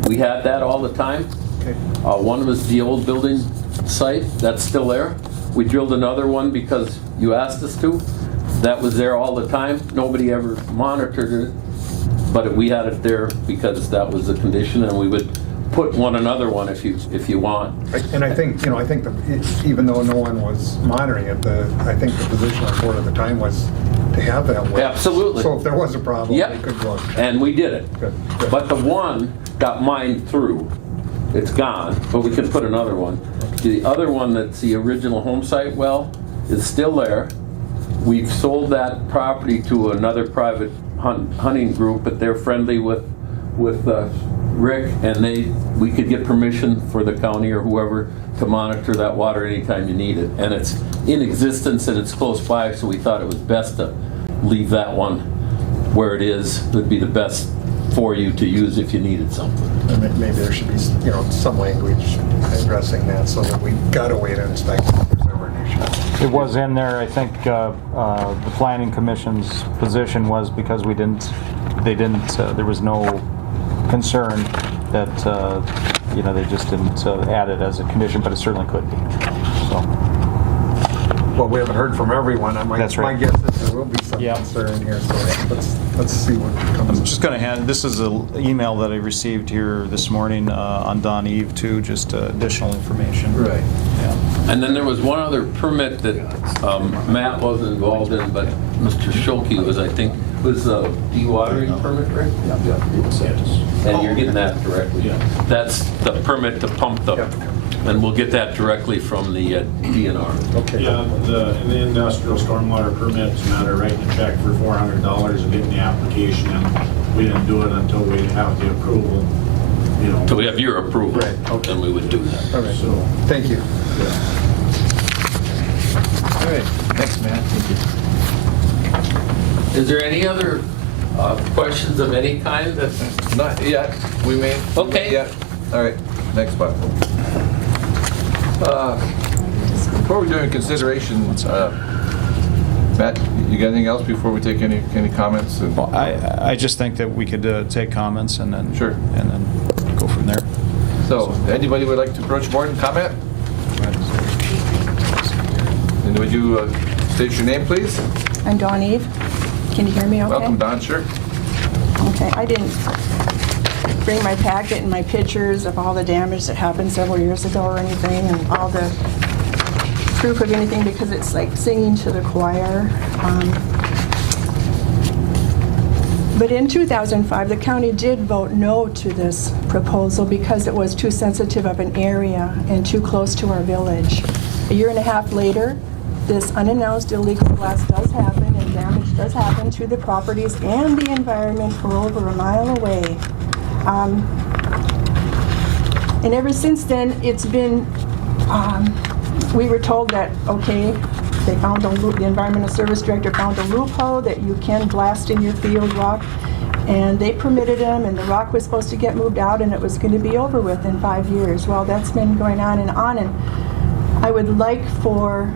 We had that all the time. Okay. One was the old building site, that's still there. We drilled another one because you asked us to. That was there all the time. Nobody ever monitored it, but we had it there because that was the condition, and we would put another one if you want. And I think even though no one was monitoring it, I think the position on board at the time was to have that well. Absolutely. So if there was a problem, Yep. they could go out. And we did it. Good. But the one got mined through. It's gone, but we can put another one. The other one that's the original home site well is still there. We've sold that property to another private hunting group, but they're friendly with Rick, and we could get permission for the county or whoever to monitor that water anytime you need it. And it's in existence and it's close by, so we thought it was best to leave that one where it is. It would be the best for you to use if you needed something. And maybe there should be, some language addressing that so that we got a way to inspect if there's ever an issue. It was in there. I think the Planning Commission's position was because there was no concern that they just didn't add it as a condition, but it certainly could be. So. Well, we haven't heard from everyone. That's right. My guess is there will be some concern here, so let's see what comes. I'm just going to hand, this is an email that I received here this morning on Don Eve too, just additional information. Right. Yeah. And then there was one other permit that Matt wasn't involved in, but Mr. Schulke was, I think, was a dewatering permit, right? Yeah. And you're getting that directly. Yeah. That's the permit to pump the, and we'll get that directly from the DNR. Okay. Yeah, in the industrial stormwater permit, it's a matter of writing a check for $400 and getting the application in. We didn't do it until we have the approval, So we have your approval, right. Okay. then we would do that. All right. So, thank you. Yeah. right, thanks, Matt. Is there any other questions of any kind? Not yet. We may. Okay. Yeah. All right. Next one. Before we're doing consideration, Matt, you got anything else before we take any comments? Well, I just think that we could take comments and then Sure. and then go from there. So, anybody would like to approach board and comment? And would you state your name, please? I'm Dawn Eve. Can you hear me okay? Welcome, Don. Sure. Okay, I didn't bring my packet and my pictures of all the damage that happened several years ago or anything, and all the proof of anything, because it's like singing to the choir. But in 2005, the county did vote no to this proposal because it was too sensitive of an area and too close to our village. A year and a half later, this unannounced illegal blast does happen, and damage does happen to the properties and the environment for over a mile away. And ever since then, it's been, we were told that, okay, they found the Environmental Service Director found a loophole that you can blast in your field rock, and they permitted them, and the rock was supposed to get moved out, and it was going to be over with in 5 years. Well, that's been going on, and I would like for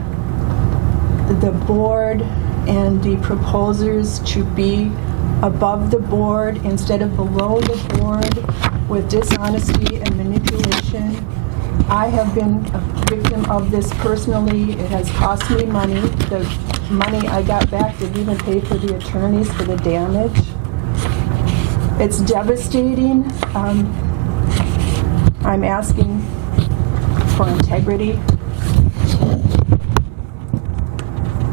the board and the proposers to be above the board instead of below the board with dishonesty and manipulation. I have been a victim of this personally. It has cost me money. The money I got back didn't even pay for the attorneys for the damage. It's devastating. I'm asking for integrity.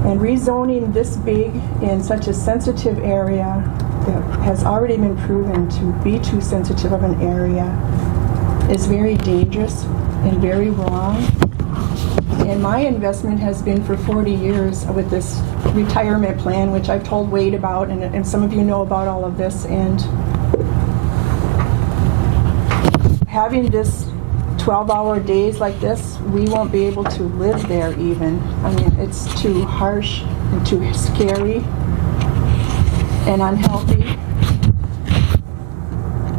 And rezoning this big in such a sensitive area that has already been proven to be too sensitive of an area is very dangerous and very wrong. And my investment has been for 40 years with this retirement plan, which I've told Wade about, and some of you know about all of this. And having this 12-hour days like this, we won't be able to live there even. I mean, it's too harsh and too scary and unhealthy.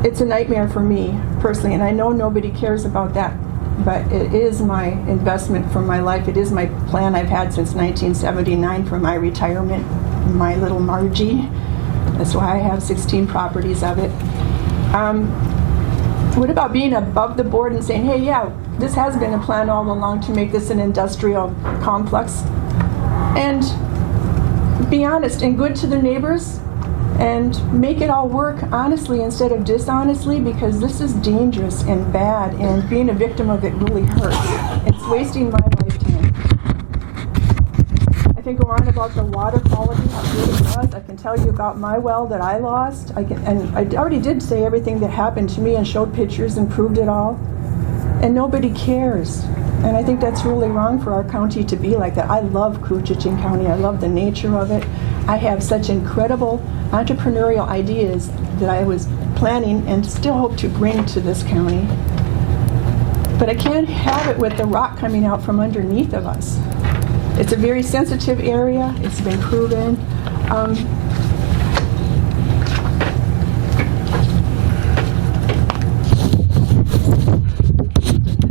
It's a nightmare for me personally, and I know nobody cares about that, but it is my investment for my life. It is my plan I've had since 1979 for my retirement, my little Margie. That's why I have 16 properties of it. What about being above the board and saying, hey, yeah, this has been a plan all along to make this an industrial complex, and be honest and good to the neighbors and make it all work honestly instead of dishonestly, because this is dangerous and bad, and being a victim of it really hurts. It's wasting my lifetime. I can go on about the water quality, it really does. I can tell you about my well that I lost. And I already did say everything that happened to me and showed pictures and proved it all. And nobody cares. And I think that's really wrong for our county to be like that. I love Koochiching County. I love the nature of it. I have such incredible entrepreneurial ideas that I was planning and still hope to bring to this county. But I can't have it with the rock coming out from underneath of us. It's a very sensitive area. It's been proven.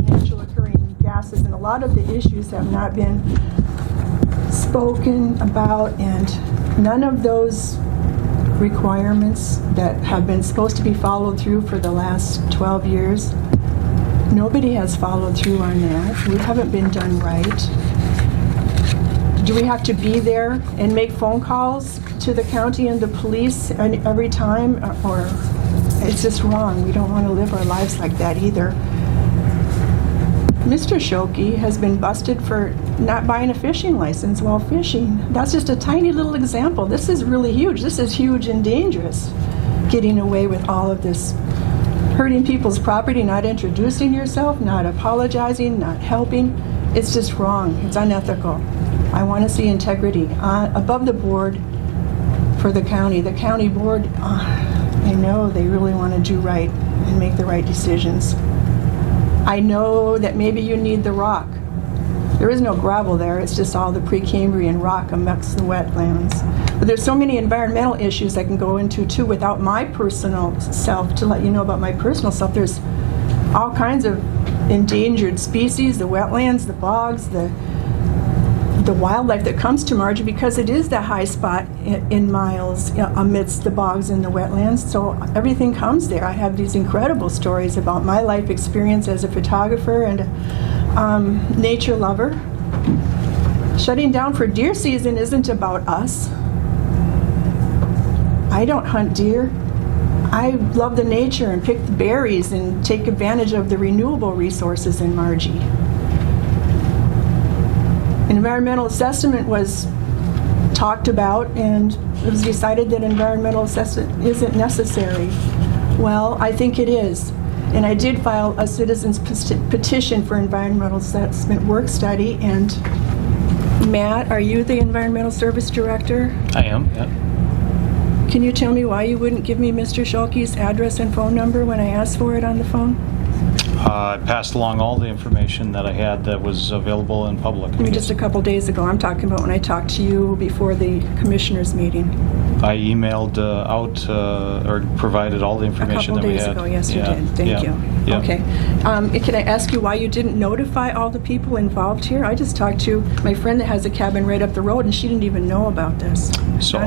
Natural occurring gases, and a lot of the issues have not been spoken about, and none of those requirements that have been supposed to be followed through for the last 12 years, nobody has followed through on that. We haven't been done right. Do we have to be there and make phone calls to the county and the police every time? Or it's just wrong. We don't want to live our lives like that either. Mr. Shoki has been busted for not buying a fishing license while fishing. That's just a tiny little example. This is really huge. This is huge and dangerous, getting away with all of this. Hurting people's property, not introducing yourself, not apologizing, not helping. It's just wrong. It's unethical. I want to see integrity above the board for the county. The county board, I know they really want to do right and make the right decisions. I know that maybe you need the rock, There is no gravel there, it's just all the Precambrian rock amongst the wetlands. But there's so many environmental issues I can go into too without my personal self, to let you know about my personal self. There's all kinds of endangered species, the wetlands, the bogs, the wildlife that comes to Margie because it is the high spot in Miles amidst the bogs and the wetlands. So everything comes there. I have these incredible stories about my life experience as a photographer and nature lover. Shutting down for deer season isn't about us. I don't hunt deer. I love the nature and pick the berries and take advantage of the renewable resources in Margie. An environmental assessment was talked about and it was decided that environmental assessment isn't necessary. Well, I think it is. And I did file a citizen's petition for environmental assessment work study. And Matt, are you the environmental service director? I am, yeah. Can you tell me why you wouldn't give me Mr. Schulke's address and phone number when I asked for it on the phone? I passed along all the information that I had that was available in public. I mean, just a couple days ago. I'm talking about when I talked to you before the commissioners meeting. I emailed out or provided all the information that we had. A couple days ago, yes, you did. Thank you. Yeah. Okay. Can I ask you why you didn't notify all the people involved here? I just talked to my friend that has a cabin right up the road, and she didn't even know about this. So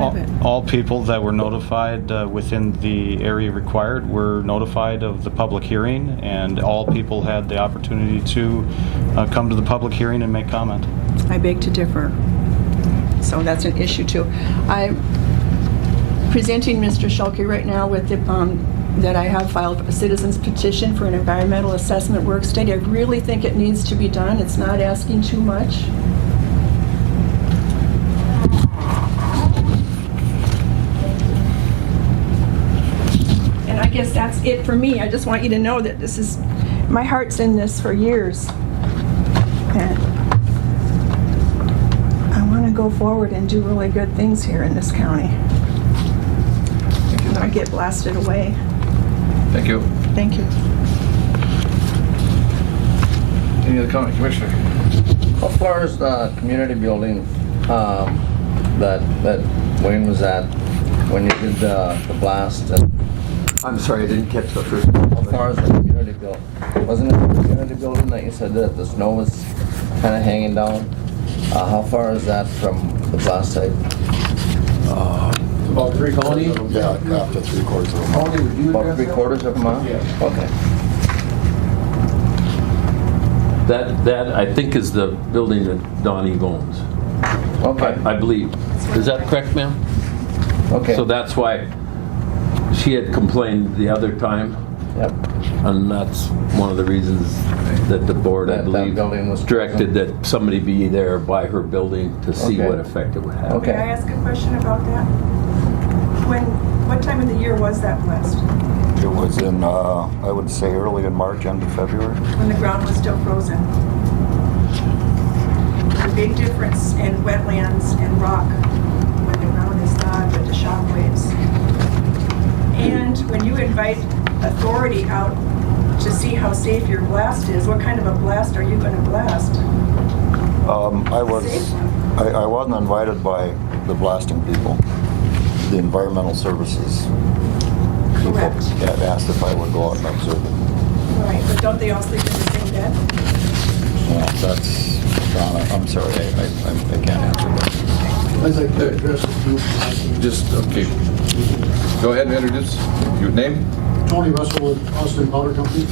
all people that were notified within the area required were notified of the public hearing, and all people had the opportunity to come to the public hearing and make comment. I beg to differ. So that's an issue too. I'm presenting Mr. Schulke right now with the, that I have filed a citizen's petition for an environmental assessment work study. I really think it needs to be done. It's not asking too much. And I guess that's it for me. I just want you to know that this is, my heart's in this for years. And I want to go forward and do really good things here in this county. I get blasted away. Thank you. Thank you. Any other comment, Commissioner? As far as the community building that Wayne was at when you did the blast, I'm sorry, I didn't catch the first. as far as the community building, wasn't it the community building that you said that the snow was kind of hanging down? How far is that from the blast site? About 3/4? Yeah, up to 3/4 of a mile. About 3/4 of a mile? Yeah. Okay. That I think is the building that Donnie owns. Okay. I believe. Is that correct, ma'am? Okay. So that's why she had complained the other time. Yep. And that's one of the reasons that the board, I That believe, building was directed that somebody be there by her building to see Okay. what effect it would have. Okay. Can I ask a question about that? What time of the year was that blast? It was in, I would say early in March, end of February. When the ground was still frozen? There's a big difference in wetlands and rock when the ground is not with the shock waves. And when you invite authority out to see how safe your blast is, what kind of a blast are you going to blast? I wasn't invited by the blasting people. The environmental services people Correct. had asked if I would go out and observe it. Right, but don't they all sleep in the same bed? That's, I'm sorry, I can't answer that. I'd like to address the Just, okay. Go ahead and introduce your name. Tony Russell with Austin Powder Company.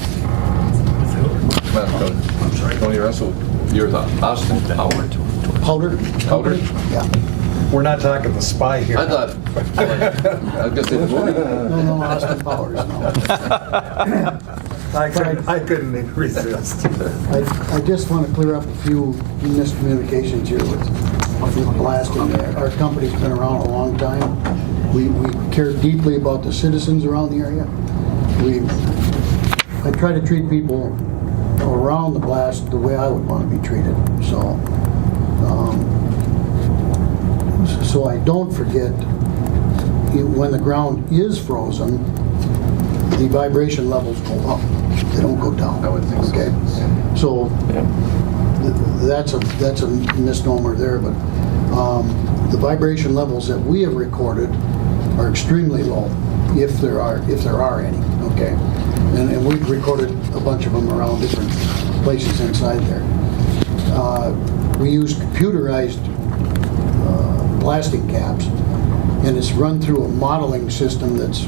Come on, Tony. I'm sorry. Tony Russell, you're with Austin Power. Powder? Powder? Yeah. We're not talking the spy here. I thought, I was gonna say the movie. No, Austin Powers, no. I couldn't resist. I just want to clear up a few miscommunications here with blasting. Our company's been around a long time. We care deeply about the citizens around the area. I try to treat people around the blast the way I would want to be treated. So I don't forget, when the ground is frozen, the vibration levels go up. They don't go down. I would think so. Okay. So that's a misnomer there, but the vibration levels that we have recorded are extremely low, if there are any, okay? And we've recorded a bunch of them around different places inside there. We use computerized blasting caps, and it's run through a modeling system that's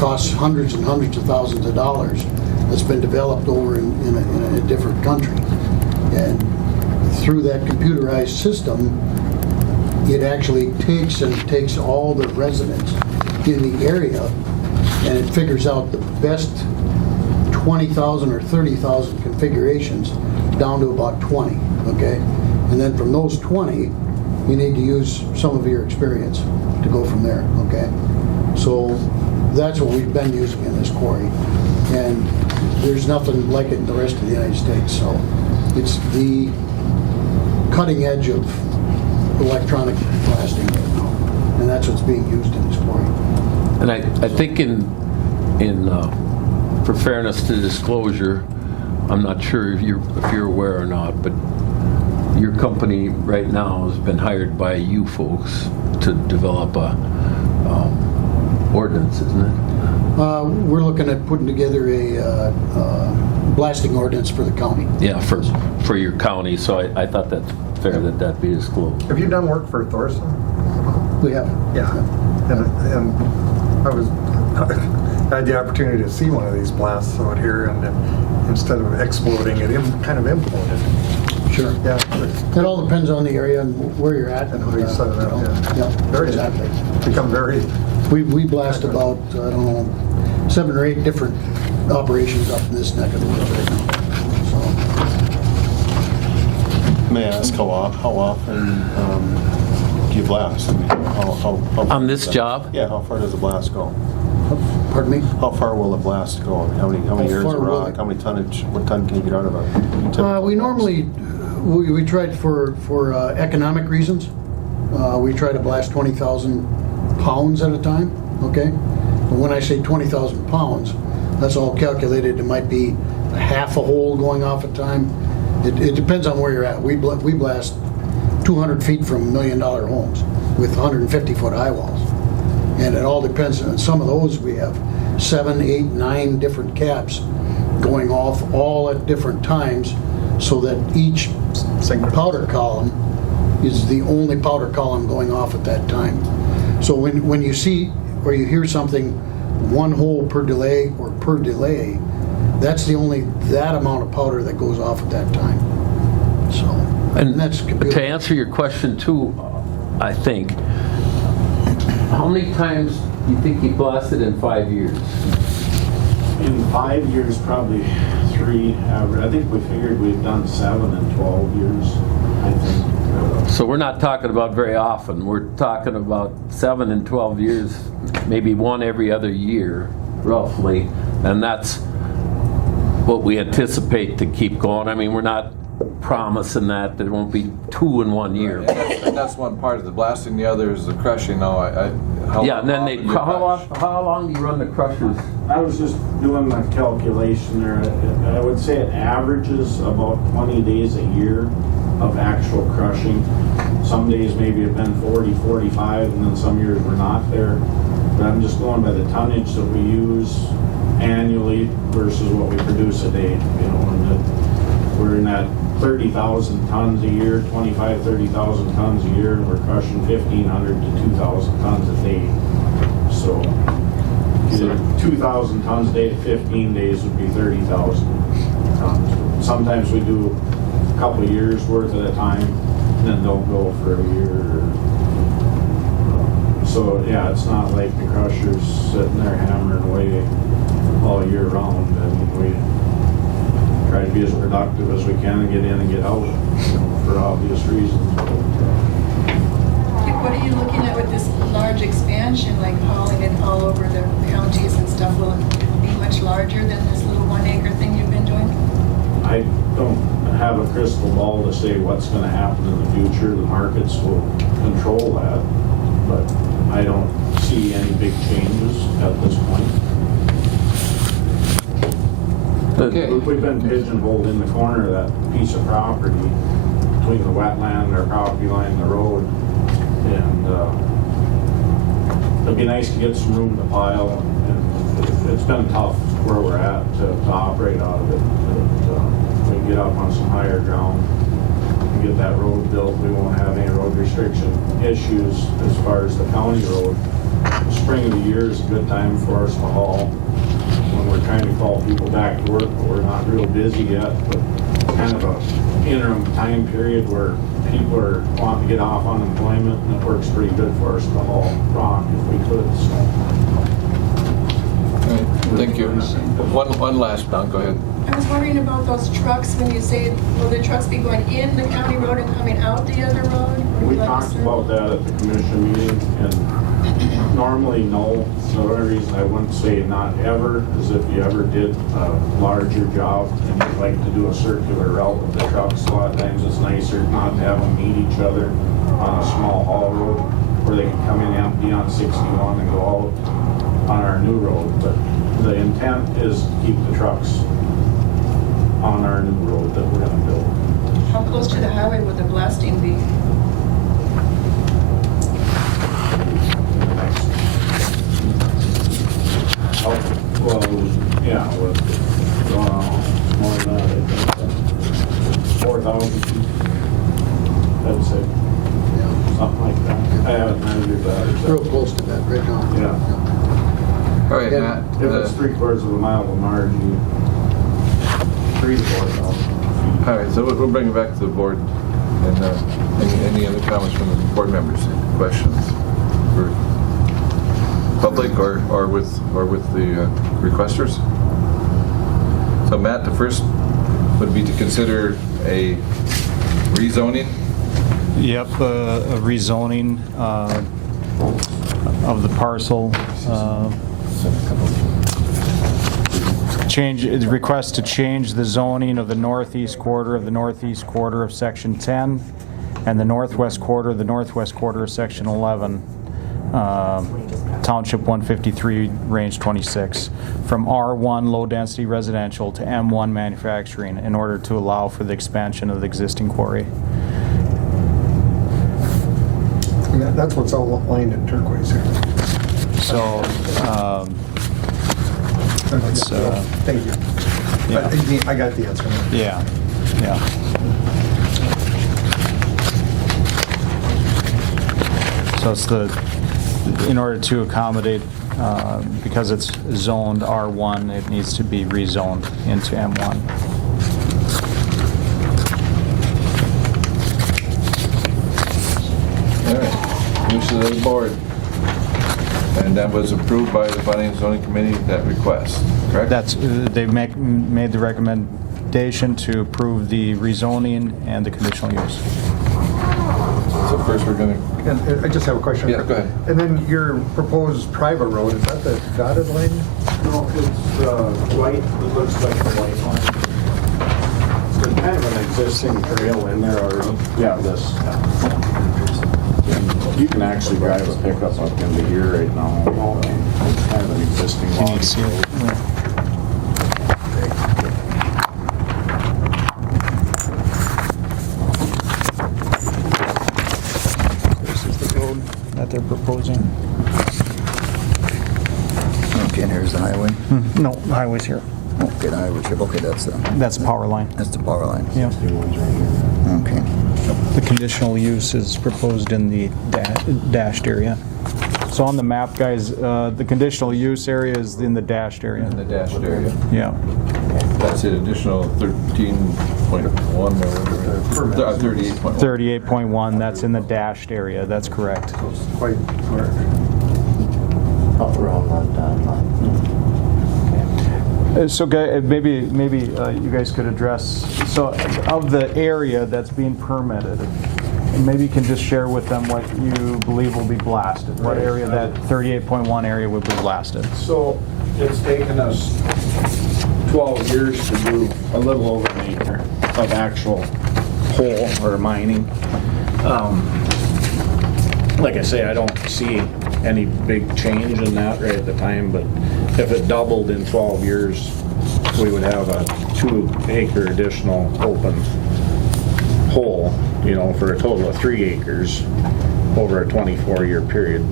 costs hundreds and hundreds of thousands of dollars, that's been developed over in a different country. And through that computerized system, it actually takes all the residents in the area, and it figures out the best 20,000 or 30,000 configurations down to about 20, okay? And then from those 20, you need to use some of your experience to go from there, okay? So that's what we've been using in this quarry. And there's nothing like it in the rest of the United States, so it's the cutting edge of electronic blasting right now, and that's what's being used in this quarry. And I think for fairness to disclosure, I'm not sure if you're aware or not, but your company right now has been hired by you folks to develop a ordinance, isn't it? We're looking at putting together a blasting ordinance for the county. Yeah, for your county, so I thought that's fair that be disclosed. Have you done work for Thorson? We have. Yeah. And I had the opportunity to see one of these blasts out here, and instead of exploding it, kind of imploded. Sure. Yeah. It all depends on the area and where you're at. And how you set it up, Yeah, Very exactly. Become very... We blast about, I don't know, 7 or 8 different operations up in this neck of the woods right now. May I ask how often do you blast? I mean, how On this job? Yeah, how far does the blast go? Pardon me? How far will the blast go? How many years of rock? How many tonnage? What ton can you get out of it? We normally, we tried for economic reasons. We try to blast 20,000 pounds at a time, okay? But when I say 20,000 pounds, that's all calculated. It might be a half a hole going off at a time. It depends on where you're at. We blast 200 feet from $1 million homes with 150-foot high walls. And it all depends. On some of those we have 7, 8, 9 different caps going off all at different times, so that each powder column is the only powder column going off at that time. So when you see or you hear something, 1 hole per delay or per delay, that's that amount of powder that goes off at that time. So, and that's to answer your question too, I think, how many times do you think you blasted in 5 years? In 5 years, probably 3 average. I think we figured we've done 7 in 12 years, I think. So we're not talking about very often. We're talking about 7 in 12 years, maybe 1 every other year, roughly. And that's what we anticipate to keep going. I mean, we're not promising that there won't be 2 in 1 year. And that's one part of the blasting. The other is the crushing. Now, yeah, and then how long do you run the crushers? I was just doing my calculation there. I would say it averages about 20 days a year of actual crushing. Some days maybe have been 40, 45, and then some years we're not there. But I'm just going by the tonnage that we use annually versus what we produce a day. You know, and we're in that 30,000 tons a year, 25, 30,000 tons a year, and we're crushing 1,500 to 2,000 tons a day. So 2,000 tons a day to 15 days would be 30,000 tons. Sometimes we do a couple of years worth at a time, and then don't go for a year. So yeah, it's not like the crusher's sitting there hammering away all year round. I mean, we try to be as productive as we can and get in and get out, you know, for obvious reasons. What are you looking at with this large expansion, like hauling it all over the counties and stuff? Will it be much larger than this little 1 acre thing you've been doing? I don't have a crystal ball to say what's going to happen in the future. The markets will control that, but I don't see any big changes at this point. Okay. We've been pigeonholed in the corner of that piece of property between the wetland, our property line, and the road. And it'd be nice to get some room to pile, and it's been tough where we're at to operate out of it. But, we can get up on some higher ground and get that road built. We won't have any road restriction issues as far as the county road. The spring of the year is a good time for us to haul when we're trying to call people back to work, but we're not real busy yet. But kind of a interim time period where people are wanting to get off unemployment, and it works pretty good for us to haul rock if we could. So. All right, thank you. One last, Don, go ahead. I was wondering about those trucks, when you say, will the trucks be going in the county road and coming out the other road? We talked about that at the commission meeting, and normally no. The only reason I wouldn't say not ever is if you ever did a larger job and you'd like to do a circular route with the trucks. A lot of times it's nicer not to have them meet each other on a small haul road where they can come in empty on 61 and go out on our new road. But the intent is to keep the trucks on our new road that we're going to build. How close to the highway would the blasting be? Well, yeah, with more than that, I think 4,000 feet, I'd say. Something like that. I haven't measured that. Real close to that right now. Yeah. All right, Matt. If it's 3/4 of a mile of margin, 3,000 to 4,000 feet. All right, so we'll bring it back to the board. And any other comments from the board members? Questions for public or with the requesters? So Matt, the first would be to consider a rezoning. Yep, a rezoning of the parcel. Request to change the zoning of the northeast quarter of Section 10 and the northwest quarter of Section 11. Township 153, Range 26, from R1 low-density residential to M1 manufacturing in order to allow for the expansion of the existing quarry. And that's what's all lined in turquoise here. So, thank you. Yeah. I got the answer. Yeah, yeah. So it's in order to accommodate, because it's zoned R1, it needs to be rezoned into M1. All right, wishes of the board. And that was approved by the Planning and Zoning Committee, that request, correct? They made the recommendation to approve the rezoning and the conditional use. So first we're going to... And I just have a question. Yeah, go ahead. And then your proposed private road, is that the dotted line? No, it's white, it looks like the white line. There's kind of an existing trail in there already. Yeah, this. You can actually drive a pickup up into here right now. It's kind of an existing You need to see it. This is the road that they're proposing. Okay, and here's the highway. No, the highway's here. Okay, the highway's here. Okay, that's the power line. That's the power line. Yeah. Okay. The conditional use is proposed in the dashed area. So on the map, guys, the conditional use area is in the dashed area. In the dashed area. Yeah. That's an additional 13.1 or whatever. 38.1. 38.1, that's in the dashed area, that's correct. So it's quite large. Up around that line. So maybe you guys could address, so of the area that's being permitted, maybe you can just share with them what you believe will be blasted. What area that 38.1 area would be blasted? So it's taken us 12 years to do a little over an acre of actual coal or mining. Like I say, I don't see any big change in that right at the time, but if it doubled in 12 years, we would have a 2-acre additional open hole, for a total of 3 acres over a 24-year period.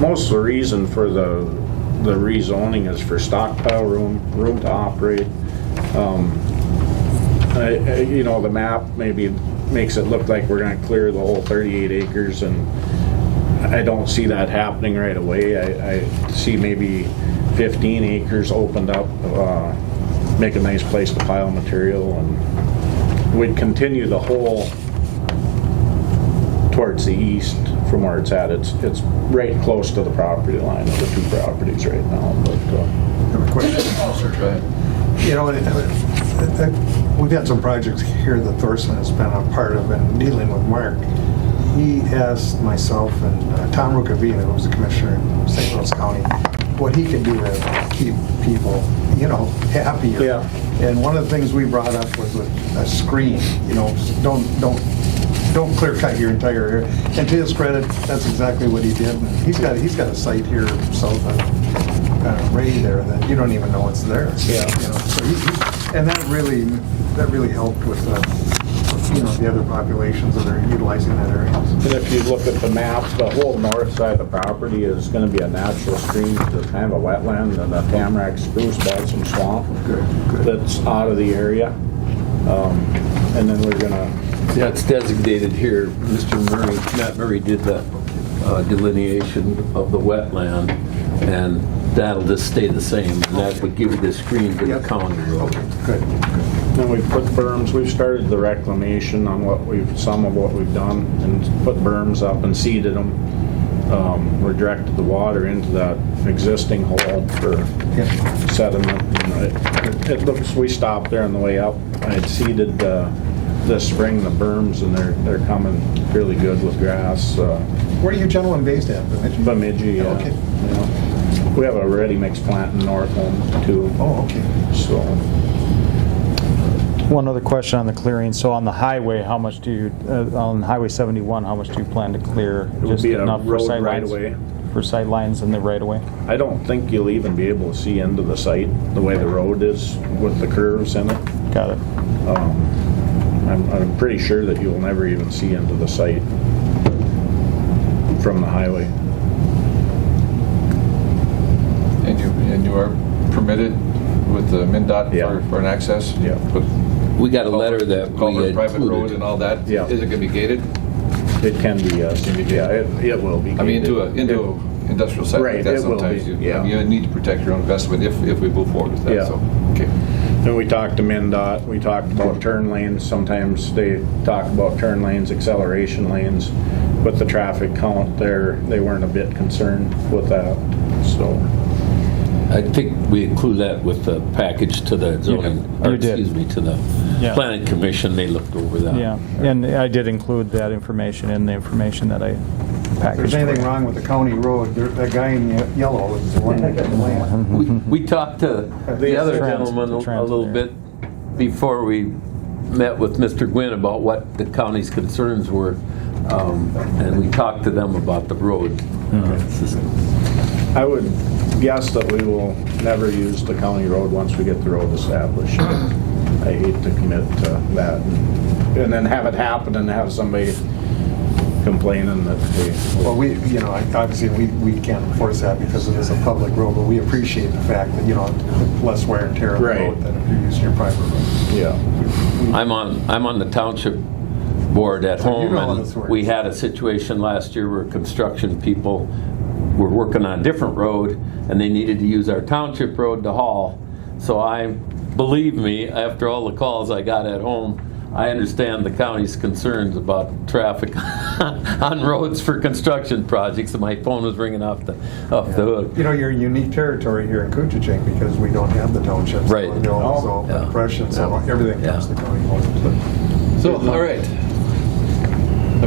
Most of the reason for the rezoning is for stockpile room to operate. The map maybe makes it look like we're going to clear the whole 38 acres, and I don't see that happening right away. I see maybe 15 acres opened up, make a nice place to pile material, and we'd continue the hole towards the east from where it's at. It's right close to the property line of the 2 properties right now. But I have a question. We've had some projects here that Thorson has been a part of in dealing with Mark. He asked myself and Tom Rukavina, who was the commissioner in St. Louis County, what he could do to keep people, happier. Yeah. And one of the things we brought up was a screen. Don't clear cut your entire area. And to his credit, that's exactly what he did. And he's got a site here south of Ray there that you don't even know it's there. Yeah. So and that really helped with the other populations that are utilizing that area. And if you look at the map, the whole north side of the property is going to be a natural stream to kind of a wetland and a tamarack spruce balsam swamp that's out of the area. And then we're going to... Yeah, it's designated here. Matt Murray did the delineation of the wetland, and that'll just stay the same, and that would give you the screen to the county road. Good. And we've put berms. We've started the reclamation on some of what we've done, and put berms up and seeded them. We're directed the water into that existing hole for sediment. And it looks. We stopped there on the way up. I had seeded this spring the berms, and they're coming really good with grass. Where are you gentlemen based at? Bemidji. Yeah. Okay. Yeah. We have a ready mix plant in North Home too. Oh, okay. So. One other question on the clearing. So on the highway, how much do you, on Highway 71, how much do you plan to clear? It would be a road right away. For sight lines in the right away? I don't think you'll even be able to see into the site the way the road is with the curves in it. Got it. I'm pretty sure that you'll never even see into the site from the highway. And you are permitted with the MnDOT for an access? Yeah. We got a letter that we had private road included. and all that? Yeah. Is it going to be gated? It can be, yes. Yeah, it will be gated. I mean, into industrial site right, like that it will sometimes be, you need to protect your own investment if we move forward with that. Yeah. So, okay. And we talked to MnDOT, we talked about turn lanes. Sometimes they talk about turn lanes, acceleration lanes. With the traffic count there, they weren't a bit concerned with that, so. I think we include that with the package to the zoning, or excuse me, to the planning commission. They looked over that. Yeah, and I did include that information in the information that I packaged. If there's anything wrong with the county road, that guy in yellow is the one that got the land. We talked to the other gentleman a little bit before we met with Mr. Gwynn about what the county's concerns were, and we talked to them about the road. I would guess that we will never use the county road once we get the road established. I hate to commit to that and then have it happen and have somebody complaining that they... Well, obviously we can't enforce that because it is a public road, but we appreciate the fact that, less wear and tear on the road than if you're using your private road. Yeah. I'm on the township board at home, and we had a situation last year where construction people were working on a different road and they needed to use our township road to haul. So believe me, after all the calls I got at home, I understand the county's concerns about traffic on roads for construction projects, and my phone was ringing off the hook. You're in unique territory here in Koochiching because we don't have the townships. Right. So impression, so everything comes to county board. So, all right.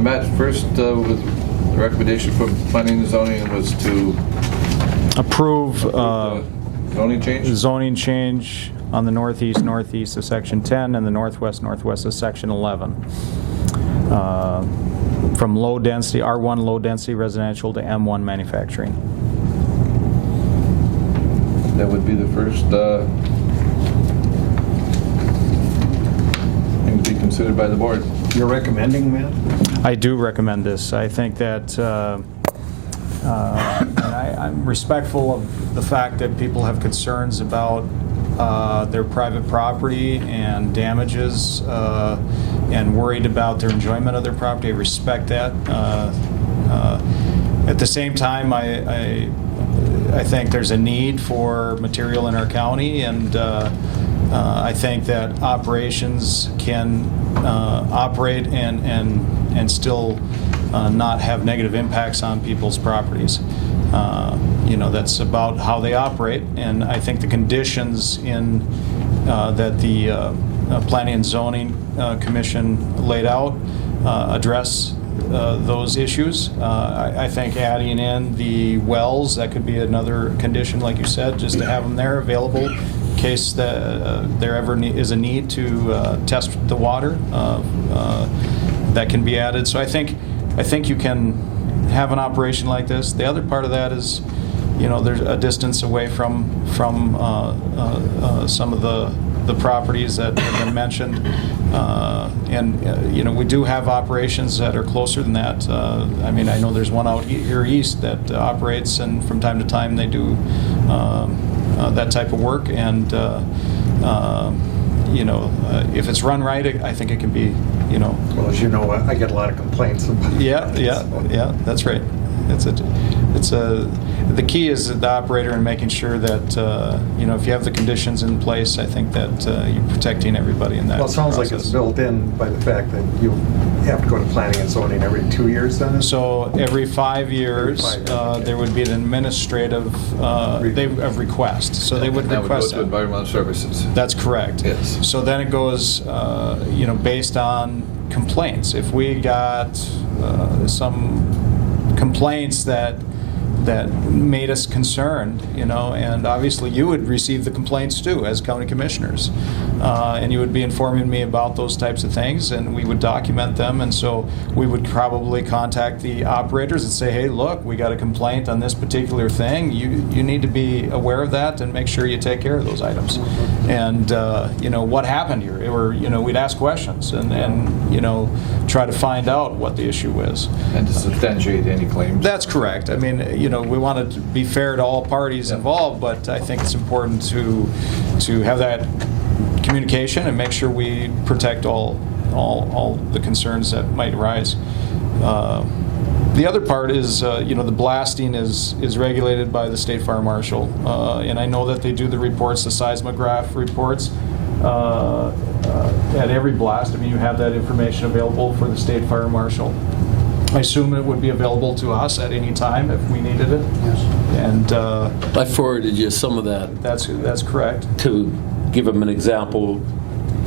Matt, first with the recommendation from planning and zoning was to approve zoning change? Zoning change on the northeast of Section 10 and the northwest of Section 11. From low density, R1 low density residential to M1 manufacturing. That would be the first considered by the board. You're recommending, Matt? I do recommend this. I think that, and I'm respectful of the fact that people have concerns about their private property and damages and worried about their enjoyment of their property. I respect that. At the same time, I think there's a need for material in our county, and I think that operations can operate and still not have negative impacts on people's properties. That's about how they operate, and I think the conditions in that the Planning and Zoning Commission laid out address those issues. I think adding in the wells, that could be another condition, like you said, just to have them there available in case there ever is a need to test the water. That can be added. So I think you can have an operation like this. The other part of that is, there's a distance away from some of the properties that have been mentioned, and we do have operations that are closer than that. I know there's one out here east that operates, and from time to time they do that type of work, and if it's run right, I think it can be, Well, as you know, I get a lot of complaints about Yeah, that's right. The key is the operator and making sure that, if you have the conditions in place, I think that you're protecting everybody in that Well, it sounds like process. it's built in by the fact that you have to go to planning and zoning every 2 years then? So every 5 years, there would be an administrative request. So they would That would go request to Environmental Services. That's correct. Yes. So then it goes, based on complaints. If we got some complaints that made us concerned, and obviously you would receive the complaints too as county commissioners, and you would be informing me about those types of things, and we would document them, and so we would probably contact the operators and say, hey, look, we got a complaint on this particular thing. You need to be aware of that and make sure you take care of those items. And what happened here, or we'd ask questions and try to find out what the issue is. And to substantiate any claims. That's correct. We want to be fair to all parties involved, but I think it's important to have that communication and make sure we protect all the concerns that might arise. The other part is, the blasting is regulated by the State Fire Marshal, and I know that they do the reports, the seismograph reports at every blast. You have that information available for the State Fire Marshal. I assume it would be available to us at any time if we needed it. Yes. And I forwarded you some of that. That's correct. To give them an example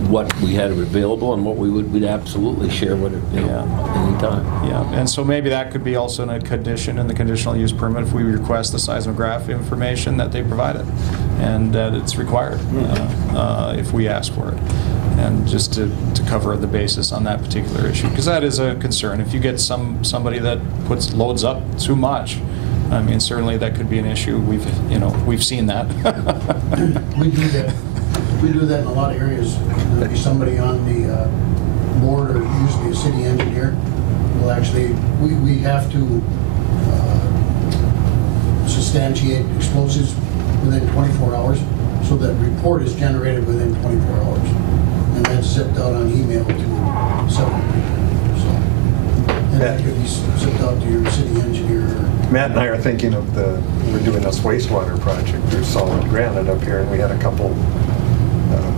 what we had available and what we'd absolutely share with it, anytime. Yeah, and so maybe that could be also in a condition in the conditional use permit if we request the seismograph information that they provided, and that it's required if we ask for it, and just to cover the basis on that particular issue, because that is a concern. If you get somebody that loads up too much, certainly that could be an issue. We've seen that. We do that. We do that in a lot of areas. There'll be somebody on the board, or usually a city engineer, will actually, we have to substantiate explosives within 24 hours, so that report is generated within 24 hours, and then sent out on email to several people. And that could be sent out to your city engineer. Matt and I are thinking of we're doing this wastewater project through solid granite up here, and we had a couple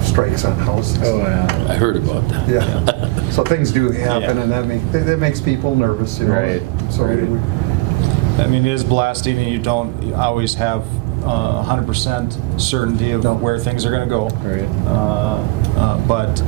strikes on houses. Oh, yeah. I heard about that. Yeah. So things do happen, and that makes people nervous, Right. So Right. It is blasting, and you don't always have 100% certainty of where things are going to go. Right. But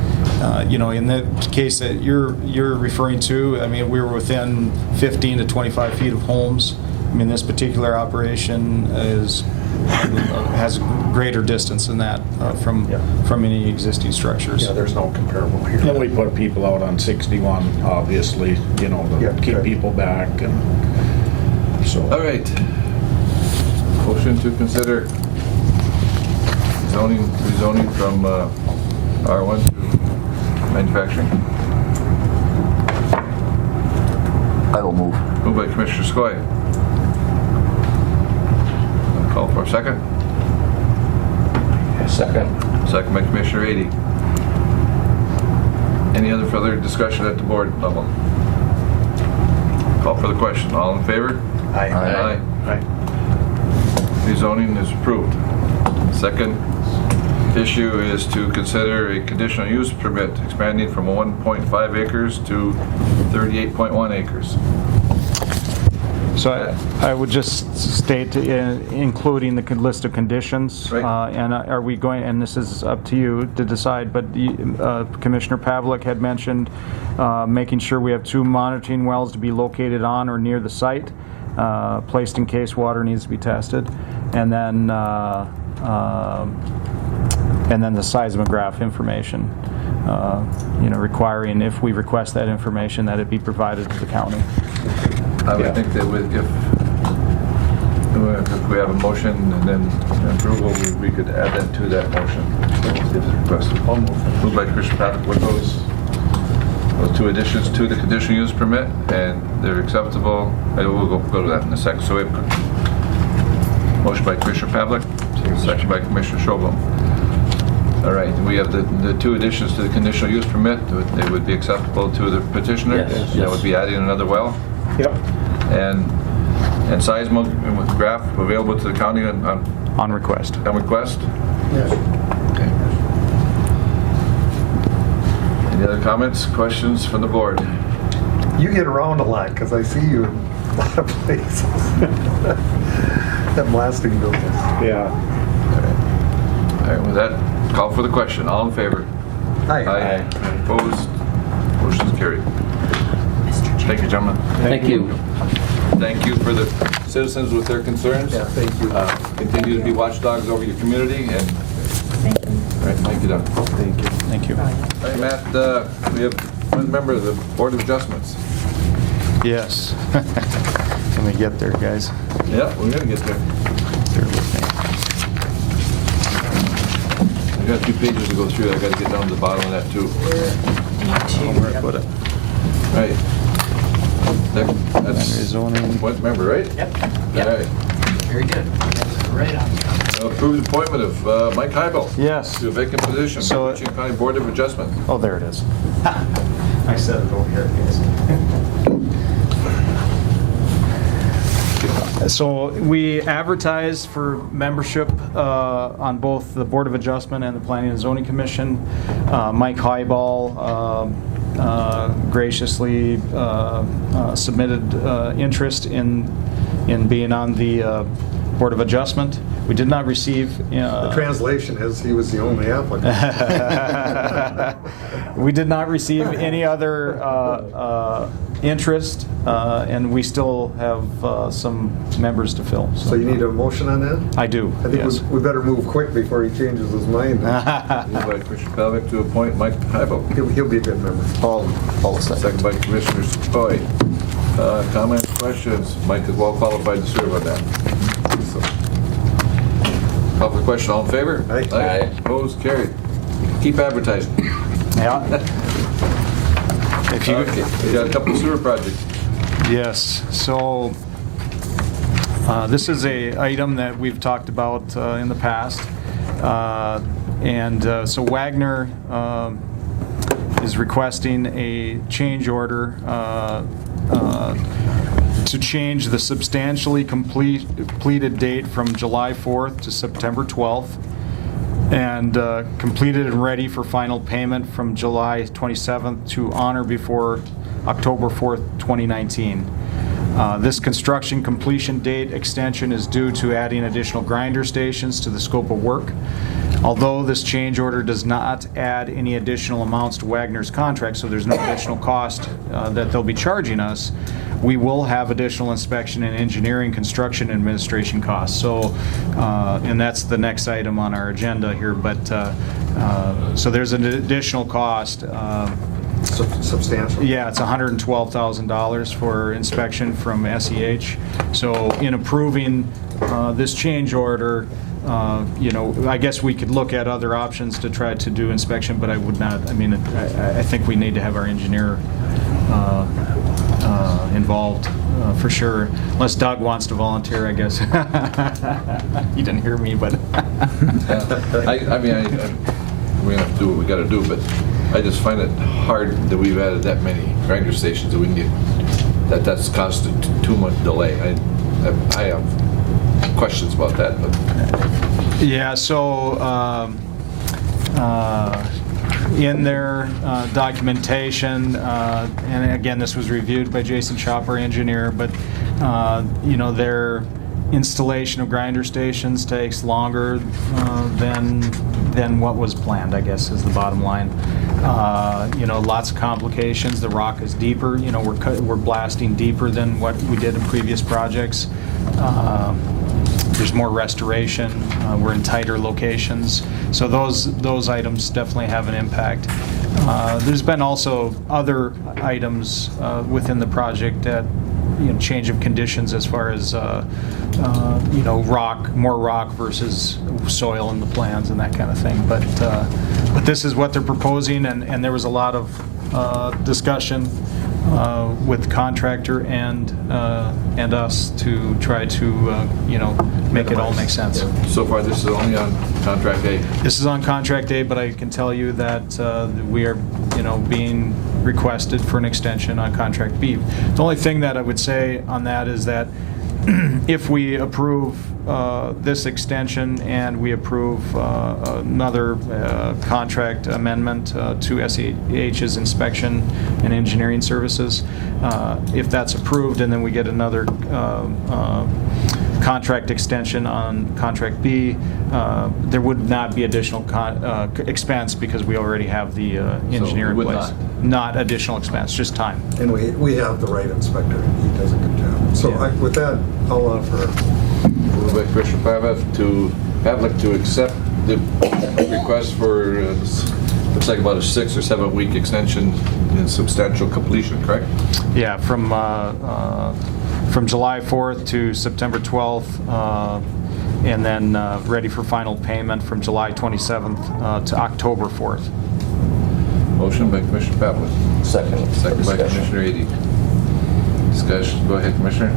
in the case that you're referring to, we were within 15 to 25 feet of homes. This particular operation has greater distance than that from any existing structures. Yeah, there's no comparable here. And we put people out on 61, obviously, to keep people back, and so. All right. Motion to consider rezoning from R1 to manufacturing. So move. Moved by Commissioner Skoye. Call for a second. Second. Second by Commissioner Ady. Any other further discussion at the board level? Call for the question. All in favor? Aye. Aye. Rezoning is approved. Second issue is to consider a conditional use permit expanding from 1.5 acres to 38.1 acres. So I would just state, including the list of conditions, Right. and are we going, and this is up to you to decide, but Commissioner Pavlik had mentioned making sure we have 2 monitoring wells to be located on or near the site, placed in case water needs to be tested, and then the seismograph information, requiring, if we request that information, that it be provided to the county. I would think that if we have a motion and then approval, we could add that to that motion if requested. Moved by Commissioner Patrick with those 2 additions to the conditional use permit, and they're acceptable. We'll go to that in a second. So we have motion by Commissioner Pavlik, second by Commissioner Sjoblom. All right, we have the 2 additions to the conditional use permit. They would be acceptable to the petitioner. Yes. That would be adding another well. Yep. And seismograph available to the county On request. on request. Yes. Okay. Any other comments, questions from the board? You get around a lot, because I see you in a lot of places. That blasting business. Yeah. All right, with that, call for the question. All in favor? Aye. Opposed? Motion's carried. Thank you, gentlemen. Thank you. Thank you for the citizens with their concerns. Yeah, thank you. Continue to be watchdogs over your community, and all right, thank you, Doug. Thank you. Thank you. All right, Matt, we have one member of the Board of Adjustments. Yes. Let me get there, guys. Yeah, we're gonna get there. Bear with me. I got 2 pages to go through. I got to get down to the bottom of that too. Where I put it. All right. That's Zoning. one member, right? Yep. All right. Very good. That's right on. Approved appointment of Mike Heibel Yes. to a vacant position, So- Koochiching County Board of Adjustment. Oh, there it is. I said it over here, guys. So we advertised for membership on both the Board of Adjustment and the Planning and Zoning Commission. Mike Highball graciously submitted interest in being on the Board of Adjustment. We did not receive... The translation is he was the only applicant. We did not receive any other interest, and we still have some members to fill. So you need a motion on that? I do, I think yes. we better move quick before he changes his mind. Moved by Commissioner Pavlik to appoint Mike Heibel. He'll be a good member. Paul second. Second by Commissioner Skoye. Comments, questions? Mike is well qualified to serve on that. So, call for the question. All in favor? Aye. Opposed? Carried. Keep advertising. Yeah. If you Okay, we got a couple of sewer projects. Yes, so this is a item that we've talked about in the past. So Wagner is requesting a change order to change the substantially completed date from July 4th to September 12th, and completed and ready for final payment from July 27th to honor before October 4th, 2019. This construction completion date extension is due to adding additional grinder stations to the scope of work. Although this change order does not add any additional amounts to Wagner's contract, so there's no additional cost that they'll be charging us, we will have additional inspection and engineering, construction, administration costs. So, and that's the next item on our agenda here, but, so there's an additional cost. Substantial. Yeah, it's $112,000 for inspection from SEH. So in approving this change order, I guess we could look at other options to try to do inspection, but I would not, I think we need to have our engineer involved involved, for sure. Unless Doug wants to volunteer, I guess. He didn't hear me, but. I mean, we have to do what we got to do, but I just find it hard that we've added that many grinder stations that we need. That's caused too much delay. I have questions about that, but. Yeah, so in their documentation, and again, this was reviewed by Jason Chop, our engineer, but you know, their installation of grinder stations takes longer than what was planned, I guess, is the bottom line. You know, lots of complications. The rock is deeper. You know, we're blasting deeper than what we did in previous projects. There's more restoration. We're in tighter locations. So those items definitely have an impact. There's been also other items within the project that, you know, change of conditions as far as you know, more rock versus soil in the plans and that kind of thing. But this is what they're proposing, and there was a lot of discussion with the contractor and us to try to you know, make it all make sense. So far, this is only on contract A. This is on contract A, but I can tell you that we are, you know, being requested for an extension on contract B. The only thing that I would say on that is that if we approve this extension and we approve another contract amendment to SEH's inspection and engineering services, if that's approved and then we get another contract extension on contract B, there would not be additional expense because we already have the engineer in place. Not additional expense, just time. And we have the right inspector. He does a good job. So Yeah. with that, I'll offer. Moved by Commissioner Pavlik to accept the request for, looks like about a 6 or 7 week extension in substantial completion, correct? Yeah, from July 4th to September 12th, and then ready for final payment from July 27th to October 4th. Motion by Commissioner Pavlik. Second. Second by Commissioner Ady. Discussion. Go ahead, Commissioner.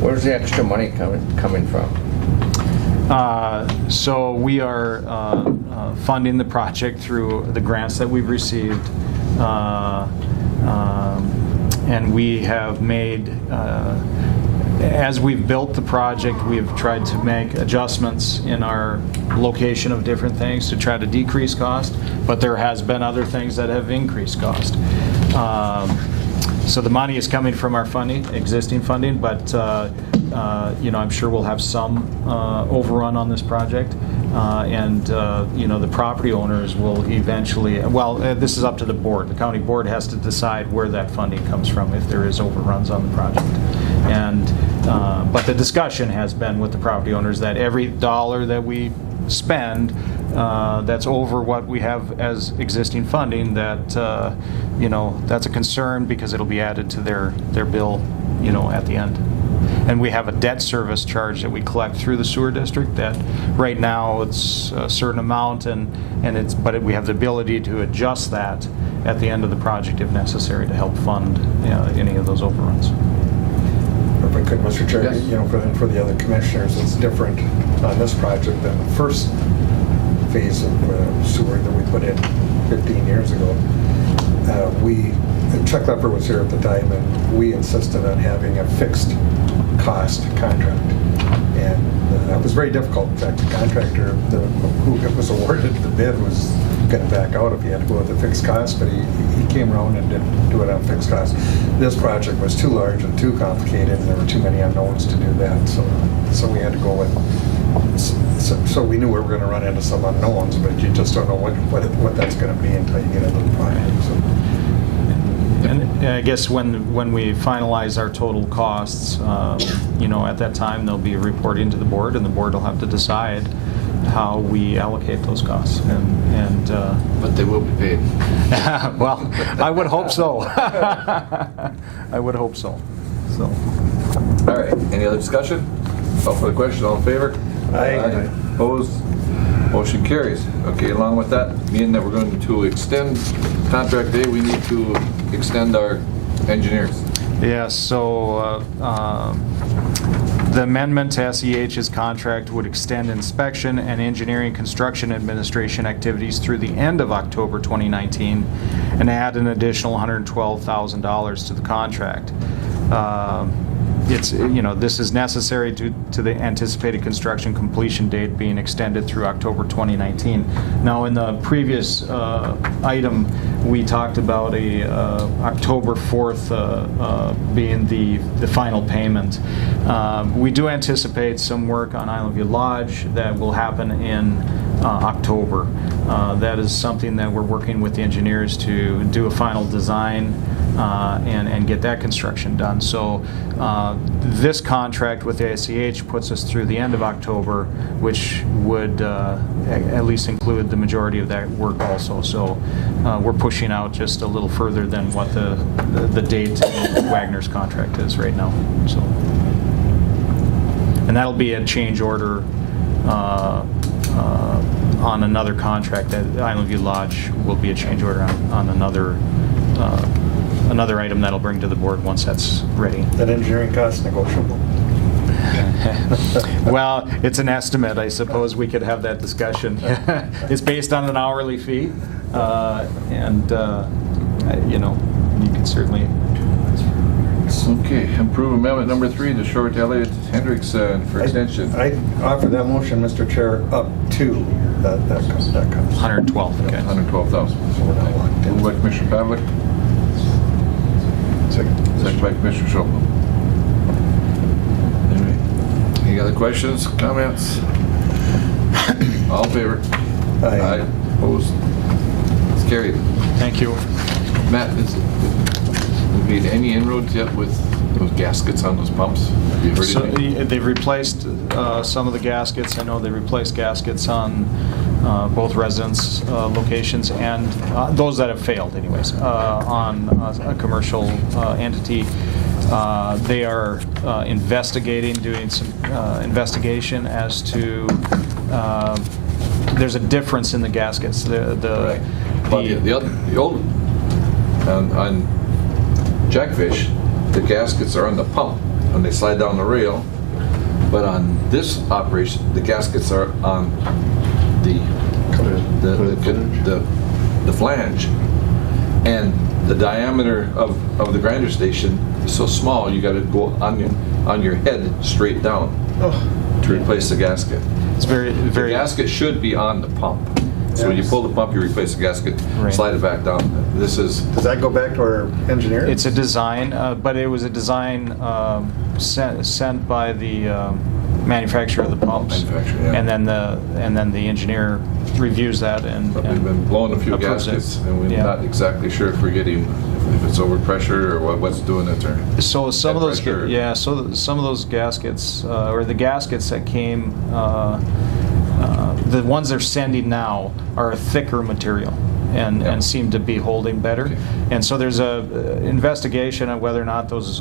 Where's the extra money coming from? So we are funding the project through the grants that we've received, and we have made, as we've built the project, we've tried to make adjustments in our location of different things to try to decrease cost, but there has been other things that have increased cost. So the money is coming from our funding, existing funding, but you know, I'm sure we'll have some overrun on this project, and you know, the property owners will eventually. Well, this is up to the board. The county board has to decide where that funding comes from if there is overruns on the project. And but the discussion has been with the property owners that every dollar that we spend that's over what we have as existing funding, that you know, that's a concern because it'll be added to their bill, you know, at the end. And we have a debt service charge that we collect through the sewer district that right now it's a certain amount, but we have the ability to adjust that at the end of the project if necessary to help fund any of those overruns. If I could, Mr. Chair, Yes. you know, for the other commissioners, it's different on this project than the first phase of sewer that we put in 15 years ago. Chuck Lepper was here at the time, and we insisted on having a fixed cost contract. And that was very difficult. In fact, the contractor who was awarded the bid was going to back out if he had to go with a fixed cost, but he came around and didn't do it on fixed cost. This project was too large and too complicated, and there were too many unknowns to do that. So we had to go with. So we knew we were going to run into some unknowns, but you just don't know what that's going to be until you get into the project. So. And I guess when we finalize our total costs, you know, at that time they'll be reporting to the board, and the board will have to decide how we allocate those costs. And but they will be paid. Well, I would hope so. I would hope so. So. All right. Any other discussion? Call for the question. All in favor? Aye. Opposed? Motion carries. Okay, along with that, meaning that we're going to extend contract A, we need to extend our engineers. Yes, so the amendment to SEH's contract would extend inspection and engineering construction administration activities through the end of October 2019 and add an additional $112,000 to the contract. It's, this is necessary due to the anticipated construction completion date being extended through October 2019. Now, in the previous item, we talked about a October 4th being the final payment. We do anticipate some work on Island View Lodge that will happen in October. That is something that we're working with the engineers to do a final design and get that construction done. So this contract with the SEH puts us through the end of October, which would at least include the majority of that work also. So we're pushing out just a little further than what the date in Wagner's contract is right now. So, and that'll be a change order on another contract. That Island View Lodge will be a change order on another item that'll bring to the board once that's ready. That engineering cost negotiable? Well, it's an estimate. I suppose we could have that discussion. It's based on an hourly fee, and you can certainly. Okay, approve amendment number 3 to Short Elliott Hendricks for extension. I offer that motion, Mr. Chair, up to that comes. 112. Okay. 112,000. Moved by Commissioner Pavlik. Second by Commissioner Schopel. Anyway, any other questions, comments? All in favor? Aye. Opposed? It's carried. Thank you. Matt, have you made any inroads yet with those gaskets on those pumps? Have you heard anything? They've replaced some of the gaskets. I know they replaced gaskets on both residence locations and those that have failed anyways on a commercial entity. They are investigating, doing some investigation as to there's a difference in the gaskets. The old on jackfish, the gaskets are on the pump when they slide down the rail, but on this operation, the gaskets are on the flange, and the diameter of the grinder station is so small you got to go on your head straight down to replace the gasket. It's very The gasket should be on the pump. So when you pull the pump, you replace the gasket, slide it back down. This is. Does that go back to our engineer? It's a design, but it was a design sent by the manufacturer of the pumps, and then the engineer reviews that and. But we've been blowing a few gaskets, and we're not exactly sure if we're getting if it's overpressure or what's doing it. Or so some of those, pressure. some of those gaskets or the gaskets that came. The ones they're sending now are a thicker material and seem to be holding better. Okay. And so there's a investigation on whether or not those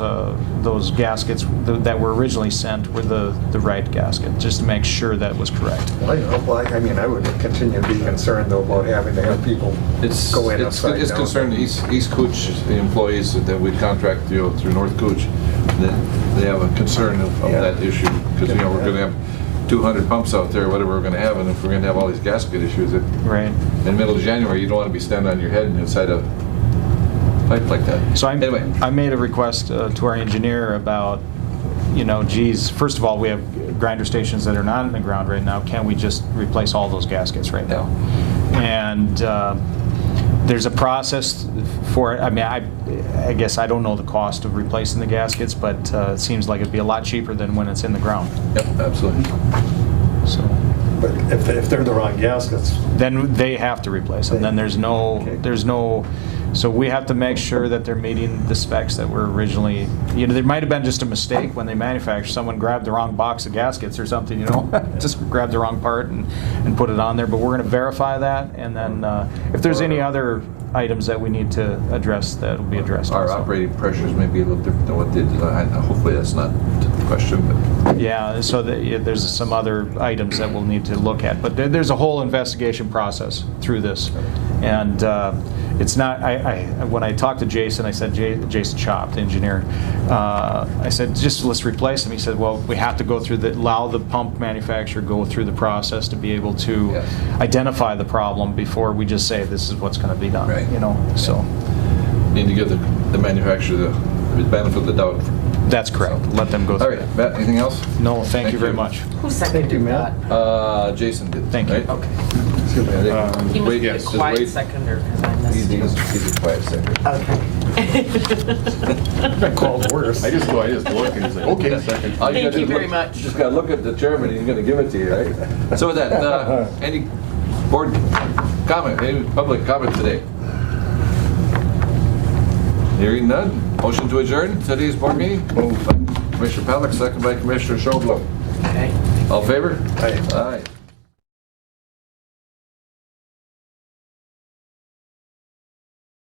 gaskets that were originally sent were the right gasket, just to make sure that was correct. Well, I mean, I would continue to be concerned though about having to have people go in upside down. It's concerned East Cooch, the employees that we contract through North Cooch, that they have a concern of that issue because we're going to have 200 pumps out there, whatever we're going to have, and if we're going to have all these gasket issues, in the middle of January, you don't want to be standing on your head inside a pipe like that. So I made a request to our engineer about, geez, first of all, we have grinder stations that are not in the ground right now. Can we just replace all those gaskets right now? And there's a process for it. I mean, I guess I don't know the cost of replacing the gaskets, but it seems like it'd be a lot cheaper than when it's in the ground. Yep, absolutely. So, but if they're the wrong gaskets, then they have to replace them. Then there's no. So we have to make sure that they're meeting the specs that were originally. There might have been just a mistake when they manufactured. Someone grabbed the wrong box of gaskets or something. Just grabbed the wrong part and put it on there. But we're going to verify that, and then if there's any other items that we need to address, that will be addressed. Our operating pressures may be a little different than what they designed. Hopefully, that's not question, but Yeah, so there's some other items that we'll need to look at, but there's a whole investigation process through this. And it's not, when I talked to Jason, I said, Jason Chopp, the engineer, I said, just let's replace them. He said, well, we have to go through allow the pump manufacturer go through the process to be able to identify the problem before we just say this is what's going to be done. Right. You know, so. need to give the manufacturer the benefit of the doubt. That's correct. Let them go through. All right, Matt, anything else? No, thank you very much. Who seconded that? Jason did. Thank you. Right? Okay. He He must be a quiet seconder, because I missed him. He's a quiet second. Okay. Been called worse. I just look and he's like, okay, second. All Thank gotta you do is very look- much. You just gotta look at the chairman, he's gonna give it to you, right? So with that, any board comment, any public comment today? Hearing none, motion to adjourn today's board meeting. Moved by Commissioner Pelick, second by Commissioner Schobel. Okay. All in favor? Aye. Aye.